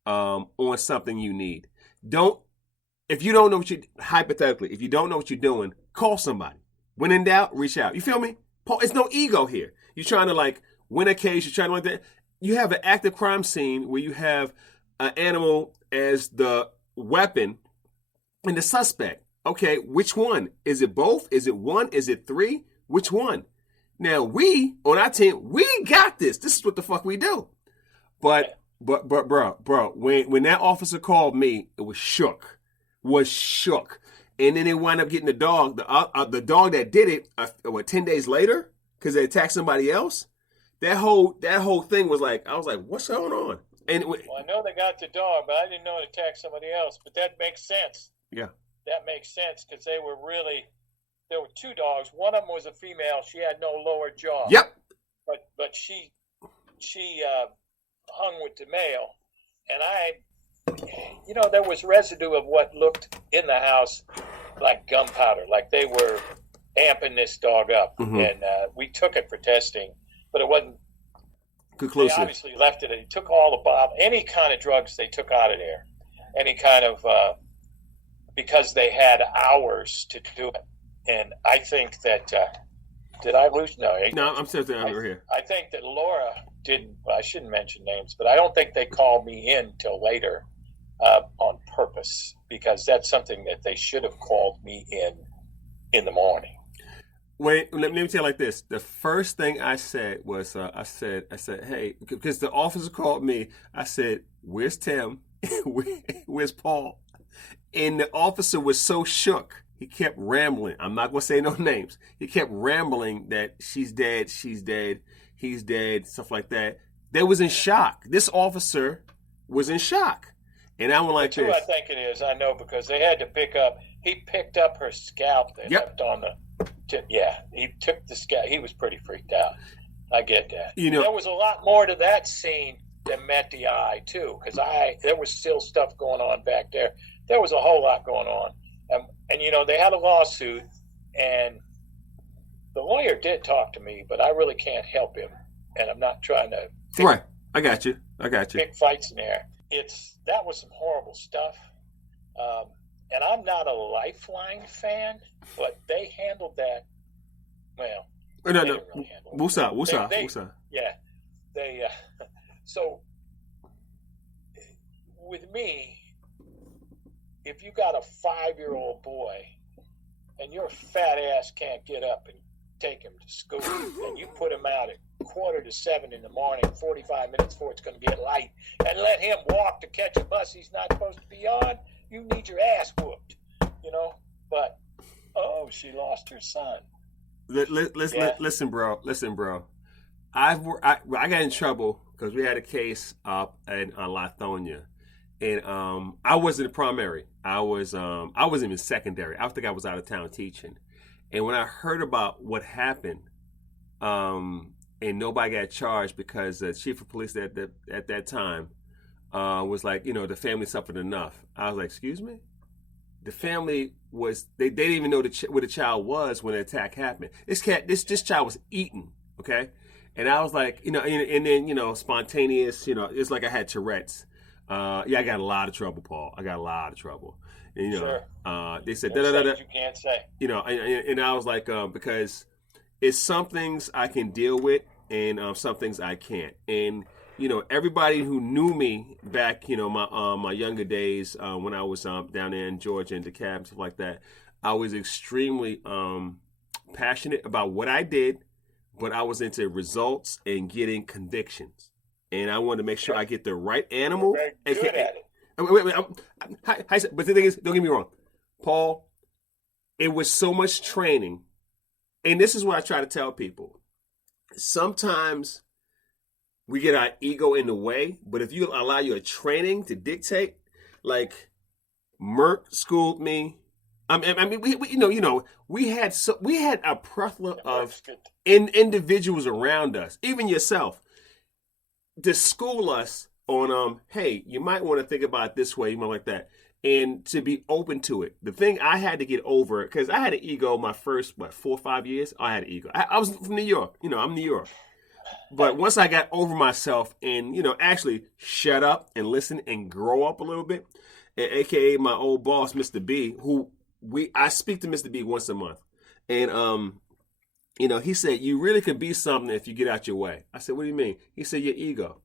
on something you need. If you don't know hypothetically, if you don't know what you're doing, call somebody. When in doubt, reach out. You feel me? Paul, it's no ego here. You're trying to like win a case. You're trying to like that. You have an active crime scene where you have an animal as the weapon and the suspect. Okay, which one? Is it both? Is it one? Is it three? Which one? Now we on our team, we got this. This is what the fuck we do. But bro, when that officer called me, it was shook. And then they wound up getting the dog, the dog that did it, 10 days later, because they attacked somebody else. That whole thing was like, I was like, what's going on? And well, I know they got the dog, but I didn't know it attacked somebody else. But that makes sense. Yeah. That makes sense because there were two dogs. One of them was a female. She had no lower jaw. Yep. But she hung with the male, and there was residue of what looked in the house like gunpowder, like they were amping this dog up, and we took it for testing, but it wasn't conclusive. They obviously left it. They took all the any kind of drugs they took out of there, any kind of. Because they had hours to do it. And I think that, did I lose? No, I'm still over here. I think that Laura didn't, well, I shouldn't mention names, but I don't think they called me in till later on purpose, because that's something that they should have called me in the morning. Wait, let me tell you like this. The first thing I said was, I said, hey, because the officer called me, I said, where's Tim? Where's Paul? And the officer was so shook. He kept rambling. I'm not going to say no names. He kept rambling that she's dead, he's dead, stuff like that. They was in shock. This officer was in shock. And I went like this. I think it is. I know because they had to he picked up her scalp that left on the tip. Yeah, he took the scalp. He was pretty freaked out. I get that. There was a lot more to that scene than met the eye, too, because there was still stuff going on back there. There was a whole lot going on. And they had a lawsuit, and the lawyer did talk to me, but I really can't help him. And I'm not trying to... Right. I got you. Big fights in there. That was some horrible stuff. And I'm not a Lifeline fan, but they handled that, well... No. Really Wusa. Yeah. So, with me... If you got a 5-year-old boy and your fat ass can't get up and take him to school, and you put him out at 6:45 in the morning, 45 minutes before it's going to get light, and let him walk to catch a bus he's not supposed to be on, you need your ass whooped, But, she lost her son. Listen, bro. I got in trouble because we had a case up in Lithonia. And I wasn't primary. I wasn't even secondary. I think I was out of town teaching. And when I heard about what happened, and nobody got charged because the chief of police at that time was like, the family suffered enough. I was like, excuse me? The family was, they didn't even know where the child was when the attack happened. This child was eaten, okay? And I was like, and then, spontaneous, it's like I had Tourette's. I got a lot of trouble, Paul. I got a lot of trouble. And, Sure. They said, You can't say. And I was like, because it's some things I can deal with and some things I can't. And, everybody who knew me back, my younger days when I was down there in Georgia and DeKalb and stuff like that, I was extremely passionate about what I did, but I was into results and getting convictions. And I wanted to make sure I get the right animal. You're very good at it. But the thing is, don't get me wrong, Paul, it was so much training. And this is what I try to tell people. Sometimes we get our ego in the way, but if you allow your training to dictate, like Merck schooled me. We had a plethora of individuals around us, even yourself, to school us on, hey, you might want to think about it this way, you might like that, and to be open to it. The thing I had to get over, because I had an ego my first, 4 or 5 years, I had an ego. I was from New York, I'm New York. But once I got over myself and, actually shut up and listen and grow up a little bit, and AKA my old boss, Mr. B, I speak to Mr. B once a month. And, he said, you really could be something if you get out your way. I said, what do you mean? He said, your ego.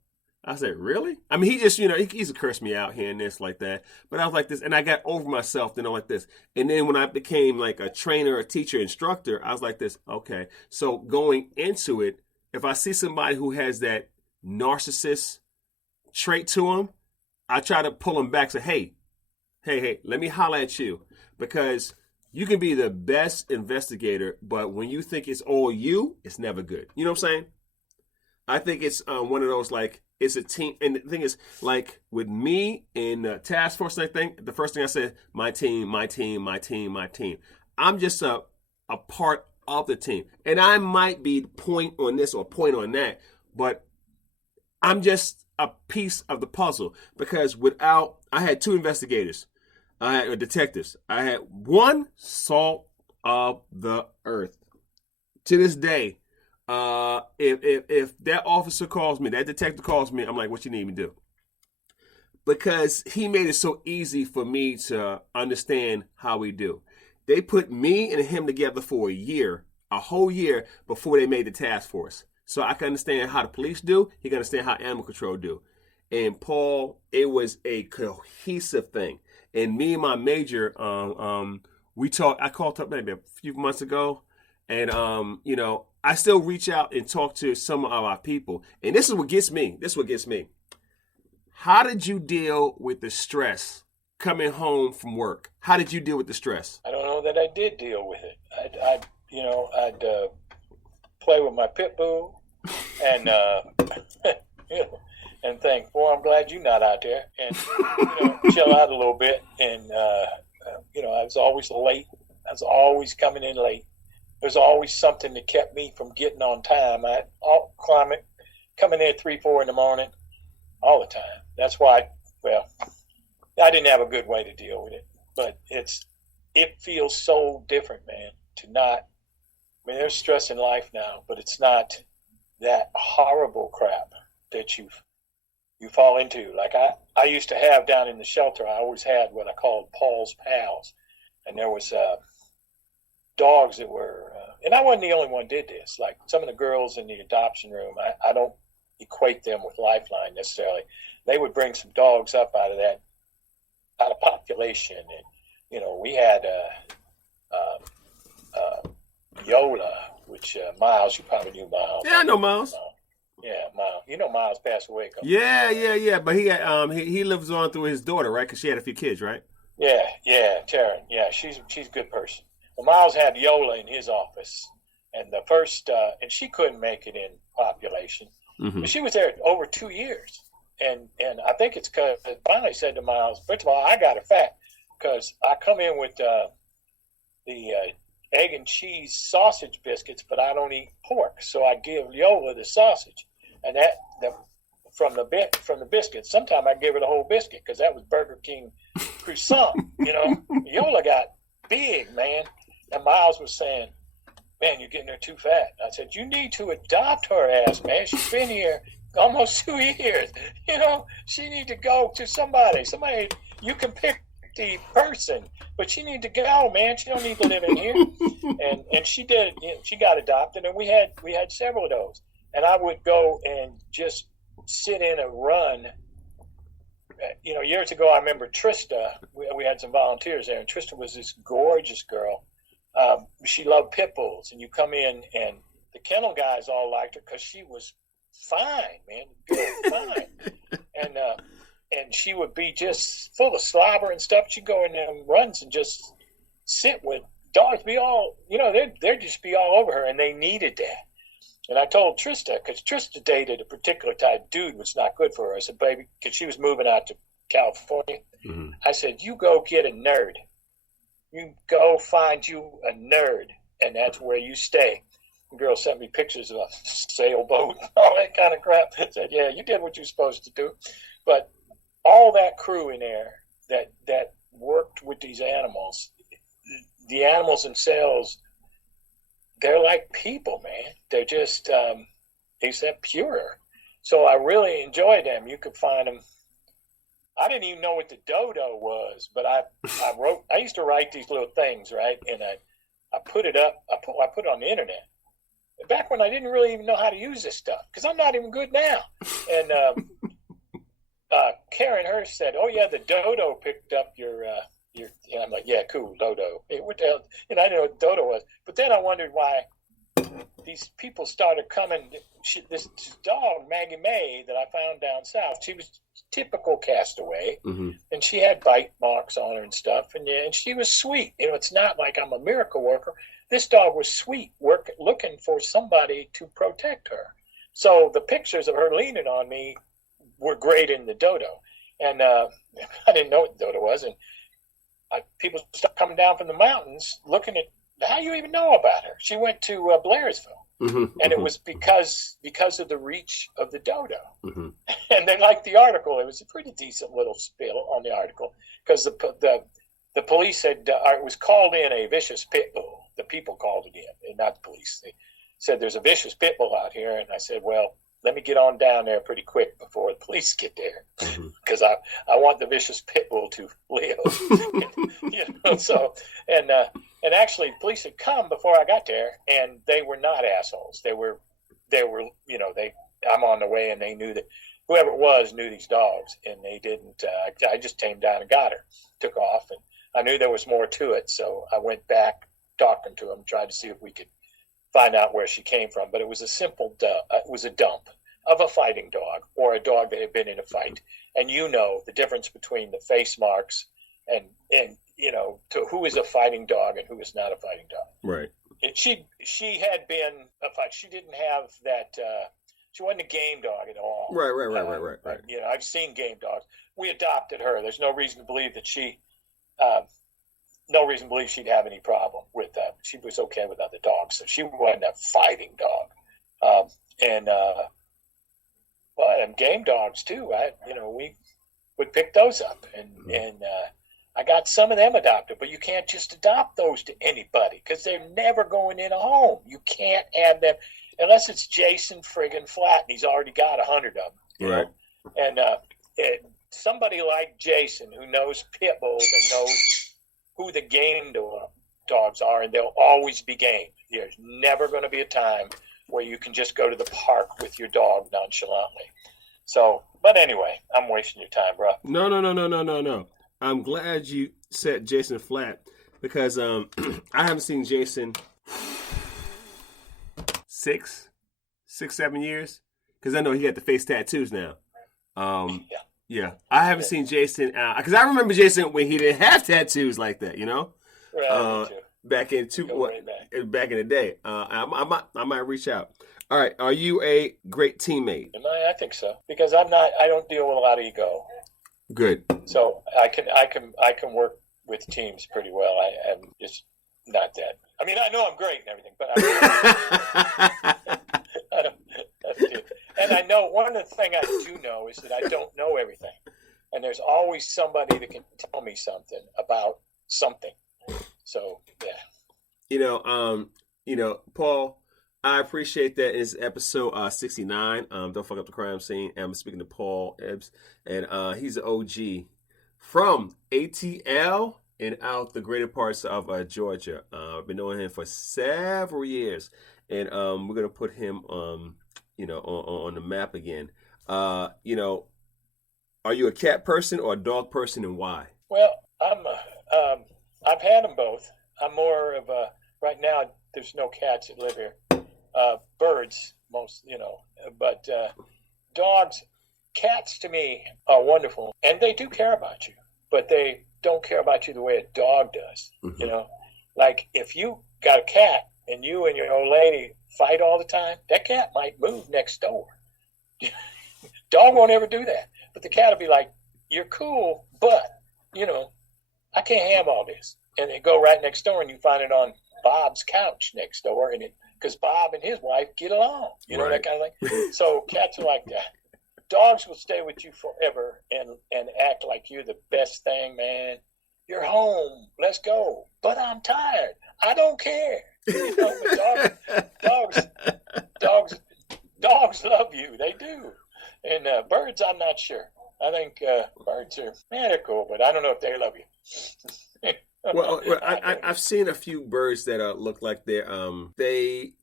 I said, really? I mean, he just, he used to curse me out here and this like that. But I was like this, and I got over myself, like this. And then when I became like a trainer, a teacher, instructor, I was like this, okay. So going into it, if I see somebody who has that narcissist trait to him, I try to pull him back, say, hey, let me holler at you. Because you can be the best investigator, but when you think it's all you, it's never good. You know what I'm saying? I think it's one of those, like, it's a team. And the thing is, like, with me in the task force, I think, the first thing I said, my team, my team, my team, my team. I'm just a part of the team. And I might be point on this or point on that, but I'm just a piece of the puzzle. Because I had 2 investigators. I had detectives. I had 1 salt of the earth. To this day, if that officer calls me, that detective calls me, I'm like, what you need me to do? Because he made it so easy for me to understand how we do. They put me and him together for a whole year before they made the task force. So I can understand how the police do. He can understand how animal control do. And Paul, it was a cohesive thing. And me and my major, we talked. I called up maybe a few months ago, and I still reach out and talk to some of our people. And this is what gets me. How did you deal with the stress coming home from work? How did you deal with the stress? I don't know that I did deal with it. I'd play with my pit bull and and think, boy, I'm glad you're not out there, and chill out a little bit. And I was always late. I was always coming in late. There's always something that kept me from getting on time. Coming in at 3, 4 in the morning, all the time. That's why. I didn't have a good way to deal with it, but it feels so different, man. There's stress in life now, but it's not that horrible crap that you fall into. Like I used to have down in the shelter, I always had what I called Paul's pals, and there was dogs that were, and I wasn't the only one did this. Like some of the girls in the adoption room, I don't equate them with Lifeline necessarily. They would bring some dogs up out of population, and we had Yola, which Miles, you probably knew Miles. Yeah, I know Miles. Yeah, Miles. Miles passed away. Yeah. But he lives on through his daughter, right? Because she had a few kids, right? Yeah, Taryn. Yeah, she's a good person. Well, Miles had Yola in his office, and the first, and she couldn't make it in population. Mm-hmm. But she was there over 2 years, and I think it's because I finally said to Miles, first of all, I got a fat because I come in with the egg and cheese sausage biscuits, but I don't eat pork, so I give Yola the sausage, and from the biscuits. Sometimes I give her the whole biscuit because that was Burger King croissant. Yola got big, man, and Miles was saying, "Man, you're getting her too fat." I said, "You need to adopt her ass, man. She's been here almost 2 years. She need to go to somebody. You can pick the person, but she need to go, man. She don't need to live in here." And she did. She got adopted, and we had several of those. And I would go and just sit in a run. Years ago, I remember Trista. We had some volunteers there, and Trista was this gorgeous girl. She loved pit bulls, and you come in, and the kennel guys all liked her because she was fine, man, fine, and she would be just full of slobber and stuff. She'd go in them runs and just sit with dogs, be all, they'd just be all over her, and they needed that. And I told Trista, because Trista dated a particular type dude, was not good for her. I said, baby, because she was moving out to California. Mm-hmm. I said, you go get a nerd. You go find you a nerd, and that's where you stay. The girl sent me pictures of a sailboat and all that kind of crap. I said, yeah, you did what you're supposed to do. But all that crew in there that worked with these animals, the animals themselves, they're like people, man. They're just, they said purer. So I really enjoyed them. You could find them. I didn't even know what the dodo was, but I used to write these little things, right? And I put it up. I put it on the internet. Back when I didn't really even know how to use this stuff, because I'm not even good now. And Karen Hurst said, "Oh yeah, the dodo picked up your." And I'm like, "Yeah, cool, dodo." Hey, what the hell? I didn't know what dodo was. But then I wondered why these people started coming. This dog, Maggie May, that I found down south, she was typical castaway, mm-hmm. and she had bite marks on her and stuff, and she was sweet. It's not like I'm a miracle worker. This dog was sweet, looking for somebody to protect her. So the pictures of her leaning on me were great in the dodo, and I didn't know what the dodo was, and people started coming down from the mountains looking at, how you even know about her? She went to Blairsville, mm-hmm, and it was because of the reach of the dodo. Mm-hmm. And they liked the article. It was a pretty decent little spill on the article, because the police said it was called in a vicious pit bull. The people called it in, and not the police. They said there's a vicious pit bull out here, and I said, well, let me get on down there pretty quick before the police get there, because I want the vicious pit bull to live. And actually, the police had come before I got there, and they were not assholes. They were I'm on the way, and they knew that whoever it was knew these dogs, and they didn't. I just tamed down and got her, took off, and I knew there was more to it, so I went back talking to them, tried to see if we could find out where she came from. But it was it was a dump of a fighting dog, or a dog that had been in a fight. And the difference between the face marks and to who is a fighting dog and who is not a fighting dog. Right. She had been a fight. She didn't have that. She wasn't a game dog at all. Right. I've seen game dogs. We adopted her. There's no reason to believe that no reason to believe she'd have any problem with that. She was okay with other dogs, so she wasn't a fighting dog. And game dogs too. We would pick those up, and I got some of them adopted. But you can't just adopt those to anybody, because they're never going in a home. You can't have them unless it's Jason friggin' Flatt, and he's already got 100 of them. Right. And somebody like Jason, who knows pit bulls and knows who the game dogs are, and they'll always be game. There's never going to be a time where you can just go to the park with your dog nonchalantly. So, but anyway, I'm wasting your time, bro. No. I'm glad you said Jason Flatt, because I haven't seen Jason 7 years, because I know he had the face tattoos now. Yeah. I haven't seen Jason because I remember Jason when he didn't have tattoos like that, Right, back in back in the day. I might reach out. All right. Are you a great teammate? I think so, because I don't deal with a lot of ego. Good. So I can work with teams pretty well. I am just not that. I mean, I know I'm great and everything, but I don't. And I know one of the things I do know is that I don't know everything, and there's always somebody that can tell me something about something. So yeah. Paul, I appreciate that. It's episode 69. Don't fuck up the crime scene. I'm speaking to Paul Ebbs, and he's an OG from ATL and out the greater parts of Georgia. I've been knowing him for several years, and we're gonna put him on the map again. Are you a cat person or a dog person, and why? Well, I've had them both. I'm more of a right now. There's no cats that live here. Birds, most, but dogs, cats to me are wonderful, and they do care about you, but they don't care about you the way a dog does. Mm-hmm. Like if you got a cat and you and your old lady fight all the time, that cat might move next door. Dog won't ever do that, but the cat will be like, "You're cool, but I can't have all this," and they go right next door, and you find it on Bob's couch next door, and because Bob and his wife get along, right. That kind of thing. So cats are like that. Dogs will stay with you forever and act like you're the best thing, man. You're home. Let's go. But I'm tired. I don't care. Dogs love you. They do. And birds, I'm not sure. I think birds are, they're cool, but I don't know if they love you. Well, I've seen a few birds that look like they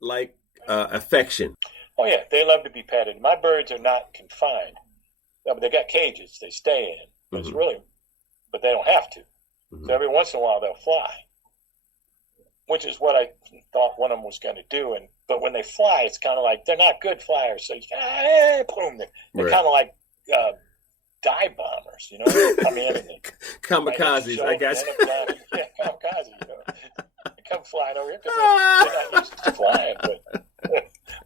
like affection. Oh yeah, they love to be petted. My birds are not confined. No, but they got cages they stay in. It's really, but they don't have to. Mm-hmm. So every once in a while they'll fly, which is what I thought one of them was going to do. But when they fly, it's kind of like they're not good flyers. So boom, they're right. Kind of like dive bombers, They come in and kamikazes. I guess. Yeah, kamikaze. They come flying over here because they're not used to flying,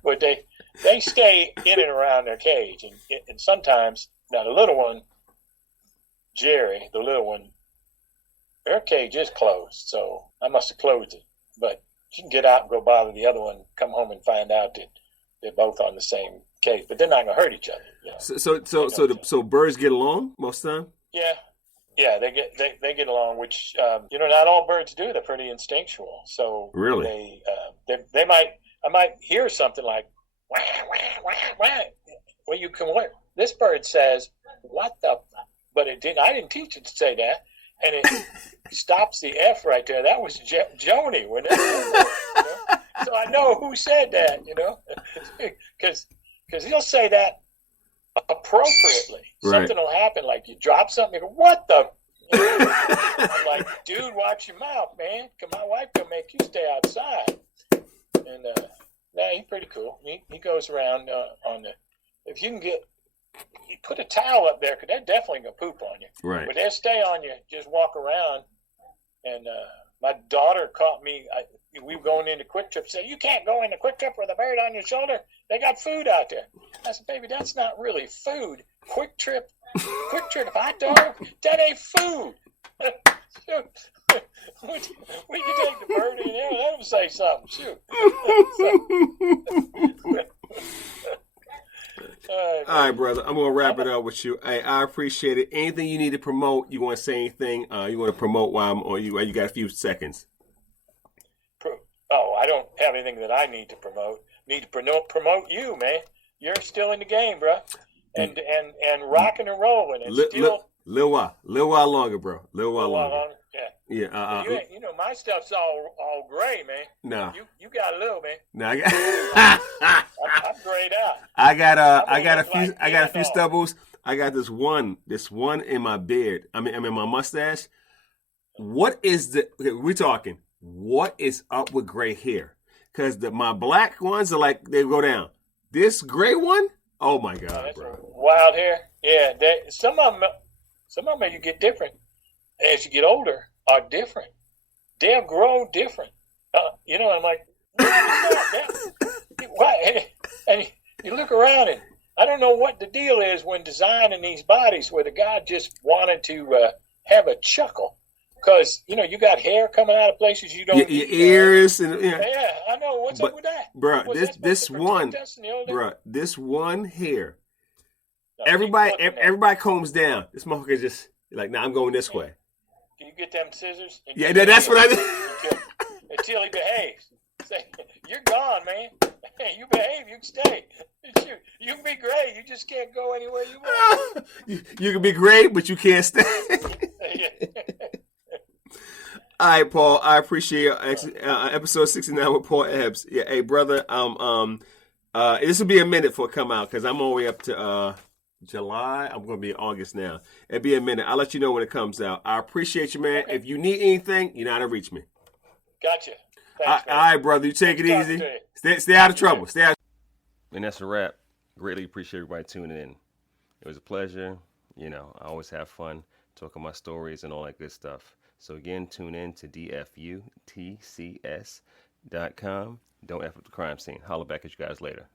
but they stay in and around their cage, and sometimes now the little one, Jerry, her cage is closed, so I must have closed it. But she can get out and go bother the other one, come home and find out that they're both on the same cage, but they're not gonna hurt each other. So birds get along most of the time. Yeah, they get along, which not all birds do. They're pretty instinctual. So really, I might hear something like wah wah wah wah. Well, you can what this bird says, what the, but it didn't. I didn't teach it to say that, and it stops the F right there. That was Joni. So I know who said that, because he'll say that appropriately. Right. Something will happen, like you drop something, you go, what the? I'm like, dude, watch your mouth, man, because my wife can make you stay outside. And he's pretty cool. He goes around if you can you put a towel up there, because they're definitely going to poop on you. Right. But they'll stay on you, just walk around. And my daughter caught me. We were going into Quick Trip. Said, "You can't go into Quick Trip with a bird on your shoulder. They got food out there." I said, "Baby, that's not really food. Quick Trip hot dog. That ain't food." We can take the bird in there. Let him say something. Shoot. All right, brother. I'm gonna wrap it up with you. Hey, I appreciate it. Anything you need to promote? You want to say anything? You want to promote while you got a few seconds? I don't have anything that I need to promote. Need to promote you, man. You're still in the game, bro, and rocking and rolling. And little while longer, bro. Little while longer. Yeah. My stuff's all gray, man. No. You got a little, man. No, I'm grayed out. I got a few stubbles. I got this one in my beard. I mean my mustache. What is we're talking. What is up with gray hair? Because my black ones are like, they go down. This gray one, oh my God, bro. Wild hair. Yeah, some of them you get different as you get older are different. They'll grow different. You know, I'm like, what is that? Why? And you look around and I don't know what the deal is when designing these bodies where the guy just wanted to have a chuckle. Because, you know, you got hair coming out of places you don't your ears and yeah, I know. What's up with that? Bro, this one hair. No, everybody combs down. This motherfucker just like, nah, I'm going this way. Do you get them scissors? Yeah, that's what I did. Until he behaves. Say, you're gone, man. Hey, you behave, you can stay. You can be great, you just can't go anywhere you want. You can be great, but you can't stay. All right, Paul. I appreciate episode 69 with Paul Ebbs. Yeah, hey, brother. This will be a minute for it come out because I'm all the way up to July. I'm going to be in August now. It'll be a minute. I'll let you know when it comes out. I appreciate you, man. Okay. If you need anything, you know how to reach me. Gotcha. Thanks, all right, brother. You take it easy. Stay out of trouble. Stay out. And that's a wrap. Greatly appreciate everybody tuning in. It was a pleasure. You know, I always have fun talking my stories and all that good stuff. So again, tune in to dfutcs.com. Don't F up the crime scene. Holler back at you guys later.